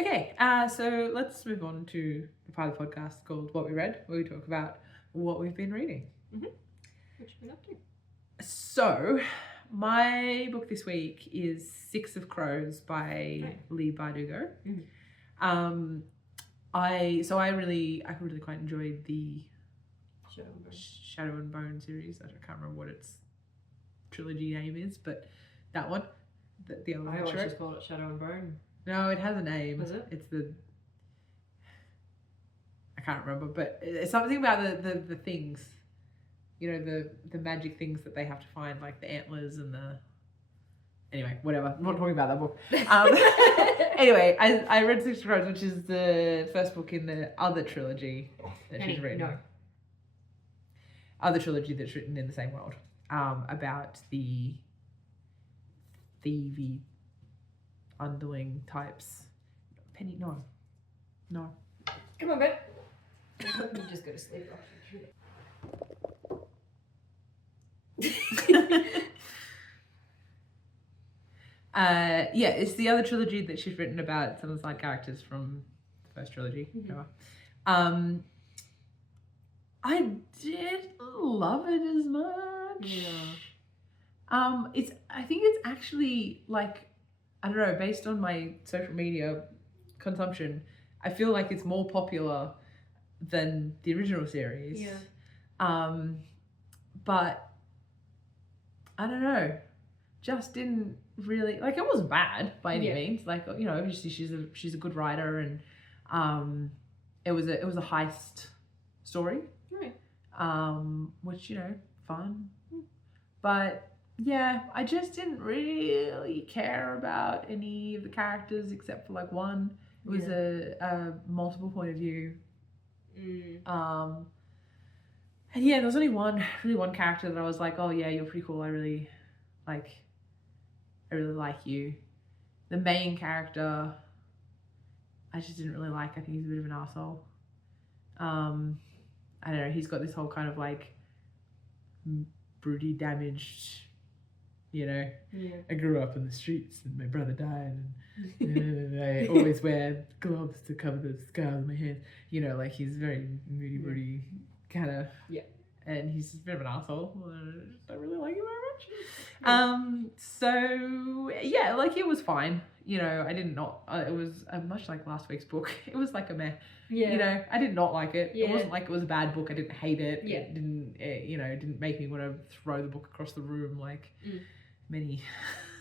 Okay. So let's move on to the part of the podcast called What We Read, where we talk about what we've been reading. Mm-hmm. What you been up to? So, my book this week is Six of Crows by Lee Bardugo. Mm-hmm. I really quite enjoyed the Shadow and Bone series. I can't remember what its trilogy name is, but that one, the other one. I always Shrek. just called it Shadow and Bone. No, it has a name. Is it? It's the. I can't remember, but it's something about the things. You know, the magic things that they have to find, like the antlers and the. Anyway, whatever. I'm not talking about that book. Anyway, I read Six of Crows, which is the first book in the other trilogy that she's written. No. Other trilogy that's written in the same world. About the thievy underling types. Penny, no. Come on, babe. You just go to sleep. Yeah, it's the other trilogy that she's written about some of the side characters from the first trilogy. Mm-hmm. I didn't love it as much. Yeah. I think it's actually like, I don't know, based on my social media consumption, I feel like it's more popular than the original series. Yeah. But I don't know, just didn't really like. It wasn't bad by any means. Like, you know, obviously she's a good writer, and it was a heist story. Right. Which, you know, fun. But yeah, I just didn't really care about any of the characters except for like one. It was a multiple point of view. And yeah, there was only one character that I was like, oh yeah, you're pretty cool. I really like you. The main character, I just didn't really like. I think he's a bit of an arsehole. I don't know, he's got this whole kind of like broody damaged, you know, I grew up in the streets and my brother died and I always wear gloves to cover the scars on my hands. You know, like he's very moody, broody kind of. Yeah. And he's just a bit of an asshole. I don't really like him very much. So yeah, like it was fine. You know, I did not. It was much like last week's book. It was like a meh. Yeah. You know, I did not like it. Yeah. It wasn't like it was a bad book. I didn't hate it. Yeah. It didn't. You know, it didn't make me want to throw the book across the room like many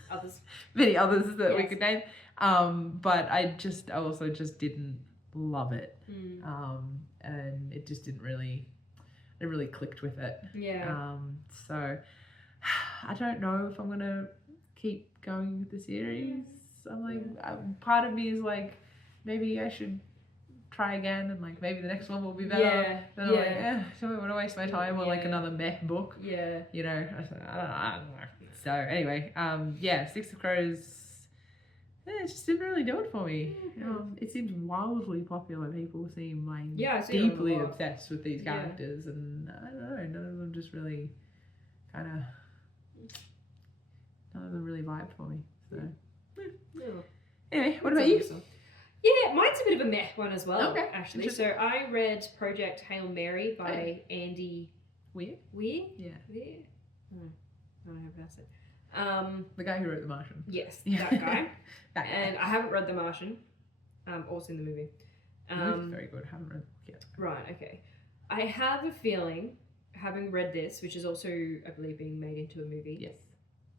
others that we could name. But I also just didn't love it. And it just didn't really. It really clicked with it. Yeah. So I don't know if I'm gonna keep going with the series. I'm like, part of me is like, maybe I should try again, and like maybe the next one will be better. Yeah. Then I'm like, I don't want to waste my time on like another meh book. Yeah. You know, I don't know. So anyway, Six of Crows. Yeah, it just didn't really do it for me. It seems wildly popular. People seem like deeply obsessed with these characters, and I don't know, none of them just really none of them really vibed for me. So anyway, what about you? Awesome. Yeah, mine's a bit of a meh one as well. Okay, actually. So I read Project Hail Mary by Andy Weir. Yeah. Weir? I don't know how to pronounce it. The guy who wrote The Martian. Yes, that guy. And I haven't read The Martian, or seen the movie. The movie's very good. I haven't read the book yet. Right, okay. I have a feeling, having read this, which is also, I believe, being made into a movie. Yes.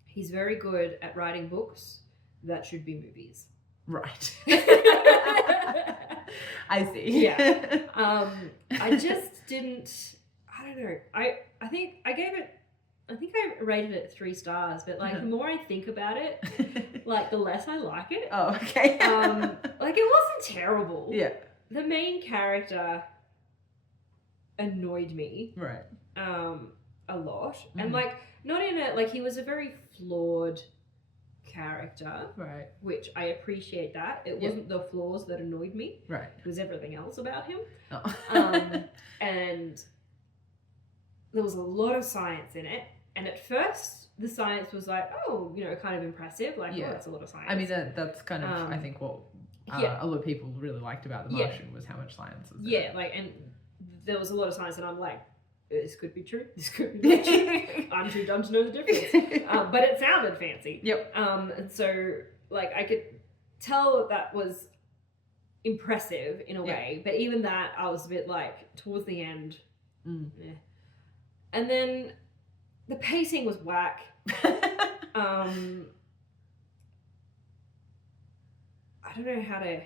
He's very good at writing books that should be movies. Right. I see. Yeah. I just didn't, I don't know. I think I rated it 3 stars, but like the more I think about it, like the less I like it. Oh, okay. Like it wasn't terrible. Yeah. The main character annoyed me. Right. A lot. And like not in a like he was a very flawed character. Right. Which I appreciate that. It wasn't the flaws that annoyed me. Right. It was everything else about him. Oh. And there was a lot of science in it. And at first, the science was like, oh, you know, kind of impressive. Like, oh, that's a lot of science. I mean, that's kind of, I think, what a lot of people really liked about The Martian was how much science was there. Yeah, like, and there was a lot of science, and I'm like, this could be true. This could be true. I'm too dumb to know the difference. But it sounded fancy. Yep. And so, like, I could tell that was impressive in a way. But even that, I was a bit like, towards the end, Yeah. And then the pacing was whack. I don't know how to...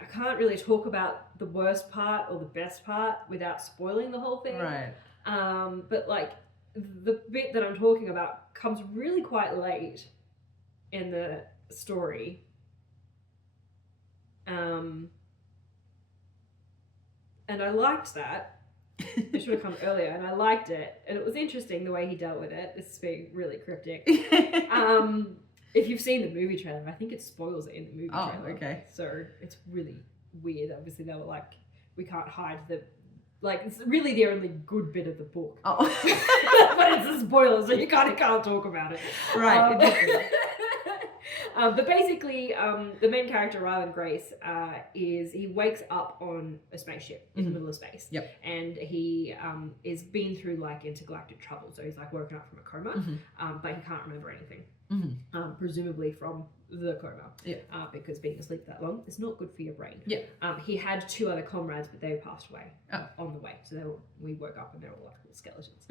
I can't really talk about the worst part or the best part without spoiling the whole thing. Right. But like the bit that I'm talking about comes really quite late in the story. And I liked that. It should have come earlier, and I liked it. And it was interesting the way he dealt with it. It's being really cryptic. If you've seen the movie trailer, I think it spoils it in the movie trailer. Oh, okay. So it's really weird. Obviously, they were like, we can't hide the... Like, it's really the only good bit of the book. Oh. But it's a spoiler, so you kind of can't talk about it. Right. But basically, the main character, Ryland Grace, he wakes up on a spaceship in the middle of space. Yep. And he is been through like intergalactic trouble. So he's like woken up from a coma, but he can't remember anything. Presumably from the coma. Yeah. Because being asleep that long is not good for your brain. Yeah. He had 2 other comrades, but they passed away on the way. So we woke up and they were like little skeletons.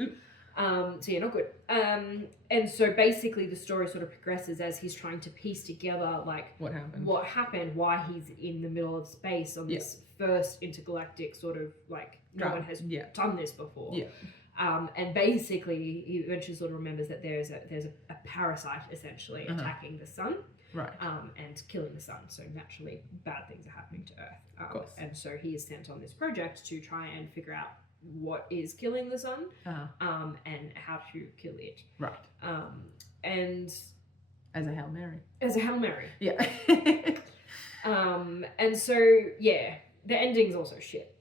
So yeah, not good. And so basically the story sort of progresses as he's trying to piece together like what happened, why he's in the middle of space on this first intergalactic sort of like no one has done this before. Yeah. And basically he eventually sort of remembers that there's a parasite essentially attacking the sun. Right. And killing the sun. So naturally bad things are happening to Earth. Of course. And so he is sent on this project to try and figure out what is killing the sun, and how to kill it. Right. And as a Hail Mary. Yeah. And so yeah, the ending's also shit.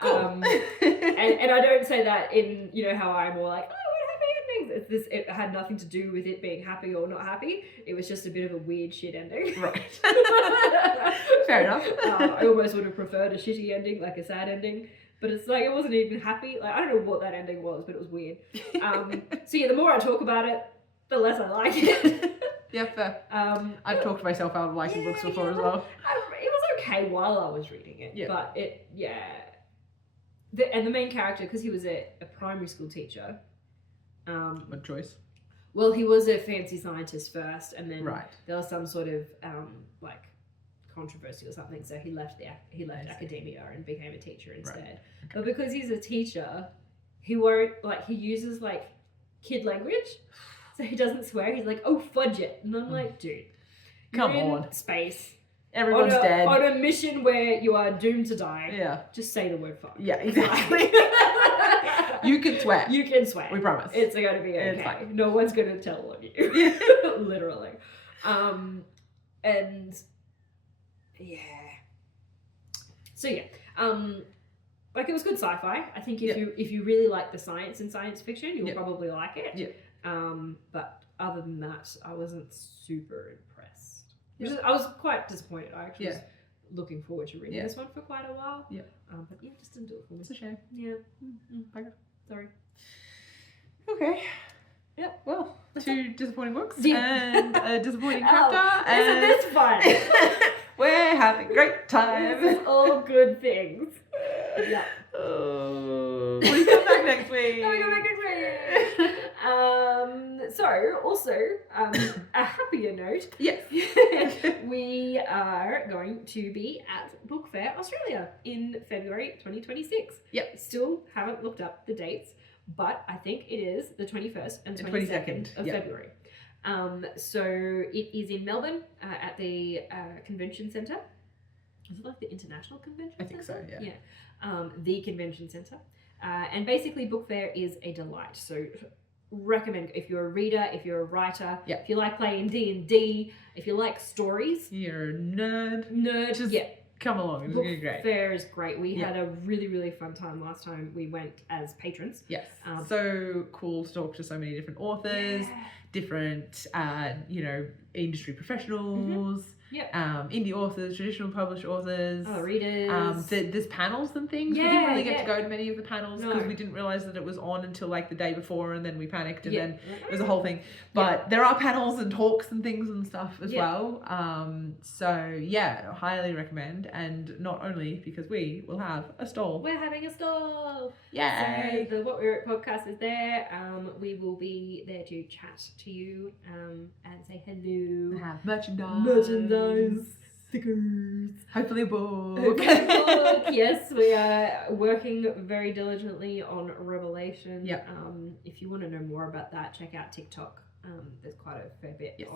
Cool. And I don't say that in, you know, how I'm more like, oh, what happy endings. It had nothing to do with it being happy or not happy. It was just a bit of a weird shit ending. Right. Fair enough. I almost would have preferred a shitty ending, like a sad ending. But it's like, it wasn't even happy. Like, I don't know what that ending was, but it was weird. So yeah, the more I talk about it, the less I like it. Yeah, fair. I've talked myself out of liking books before as well. It was okay while I was reading it, but and the main character, because he was a primary school teacher. What choice? Well, he was a fancy scientist first, and then there was some sort of like controversy or something, so he left academia and became a teacher instead. Right. Okay. But because he's a teacher, he uses like kid language, so he doesn't swear. He's like, "Oh, fudge it," and I'm like, "Dude, come you're on, in space. Everyone's dead on a mission where you are doomed to die. Yeah, just say the word fuck." Yeah, exactly. You can swear. You can swear. We promise. It's going to be okay. No one's going to tell on you. Literally. And yeah. So yeah. Like, it was good sci-fi. I think if you really like the science in science fiction, you'll probably like it. Yeah. But other than that, I wasn't super impressed. I was quite disappointed. I actually was looking forward to reading this one for quite a while. Yeah. But yeah, just didn't do it for me. It's a shame. Yeah. Sorry. Okay. Yeah, well, 2 disappointing books and a disappointing chapter. Isn't this fun? We're having a great time. This is all good things. Yeah. Will you come back next week? I'll come back next week. So, also, a happier note. Yes. We are going to be at Book Fair Australia in February 2026. Yep. Still haven't looked up the dates, but I think it is the 21st and 22nd of February. So it is in Melbourne at the convention centre. Is it like the International Convention Centre? I think so, yeah. Yeah. The convention centre. And basically Book Fair is a delight. So recommend, if you're a reader, if you're a writer, if you like playing D&D, if you like stories. You're a nerd. Just come along. It's going to be great. Book Fair is great. We had a really, really fun time last time we went as patrons. Yes. So cool to talk to so many different authors, different, industry professionals. indie authors, traditional published authors. Oh, readers. There's panels and things. We Yeah, didn't really get yeah. to go to many of the panels because No. we didn't realise that it was on until like the day before, and then we panicked, and Yeah. then it was a whole thing. But there are panels and talks and things and stuff as Yeah. well. So yeah, highly recommend. And not only because we will have a stall. We're having a stall. Yay! So the What We Wrote podcast is there. We will be there to chat to you and say hello. We have merchandise. Stickers. Hopefully a book. Yes, we are working very diligently on Revelation. Yeah. If you want to know more about that, check out TikTok. There's quite a fair bit Yes.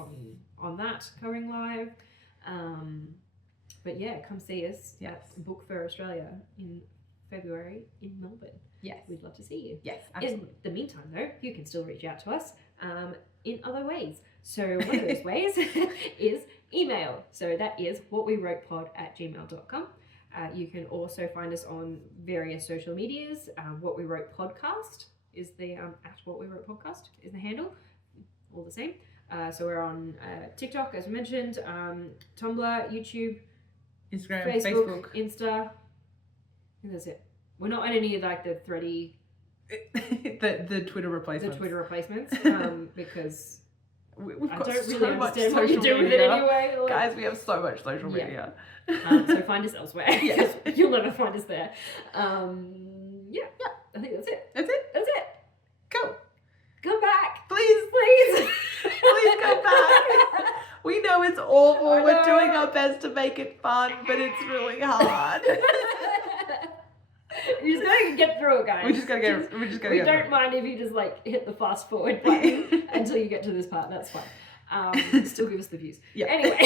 on that going live. But yeah, come see us Yes. at Book Fair Australia in February in Melbourne. Yes. We'd love to see you. Yes, absolutely. In the meantime, though, you can still reach out to us in other ways. So one of those ways is email. So that is whatwewrotepod@gmail.com. You can also find us on various social medias. What We Wrote Podcast is the at What We Wrote Podcast is the handle. All the same. So we're on TikTok, as we mentioned, Tumblr, YouTube, Instagram, Facebook, Facebook. Insta. I think that's it. We're not on any of like the thready, the Twitter replacements. Because We've I got don't so really much understand what you social do with it media. anyway. Like, Guys, we have so much social Yeah. media. so find us elsewhere. Yes. You'll never find us there. Yeah. I think that's it. That's it. That's it. Go. Come back. Please. Please. Please come back. We know it's awful. I We're know. doing our best to make it fun, but it's really hard. You just gotta get through it, guys. We just gotta get. We don't mind if you just like hit the fast forward button until you get to this part. That's fine. Still give us the views. Yeah. Anyway.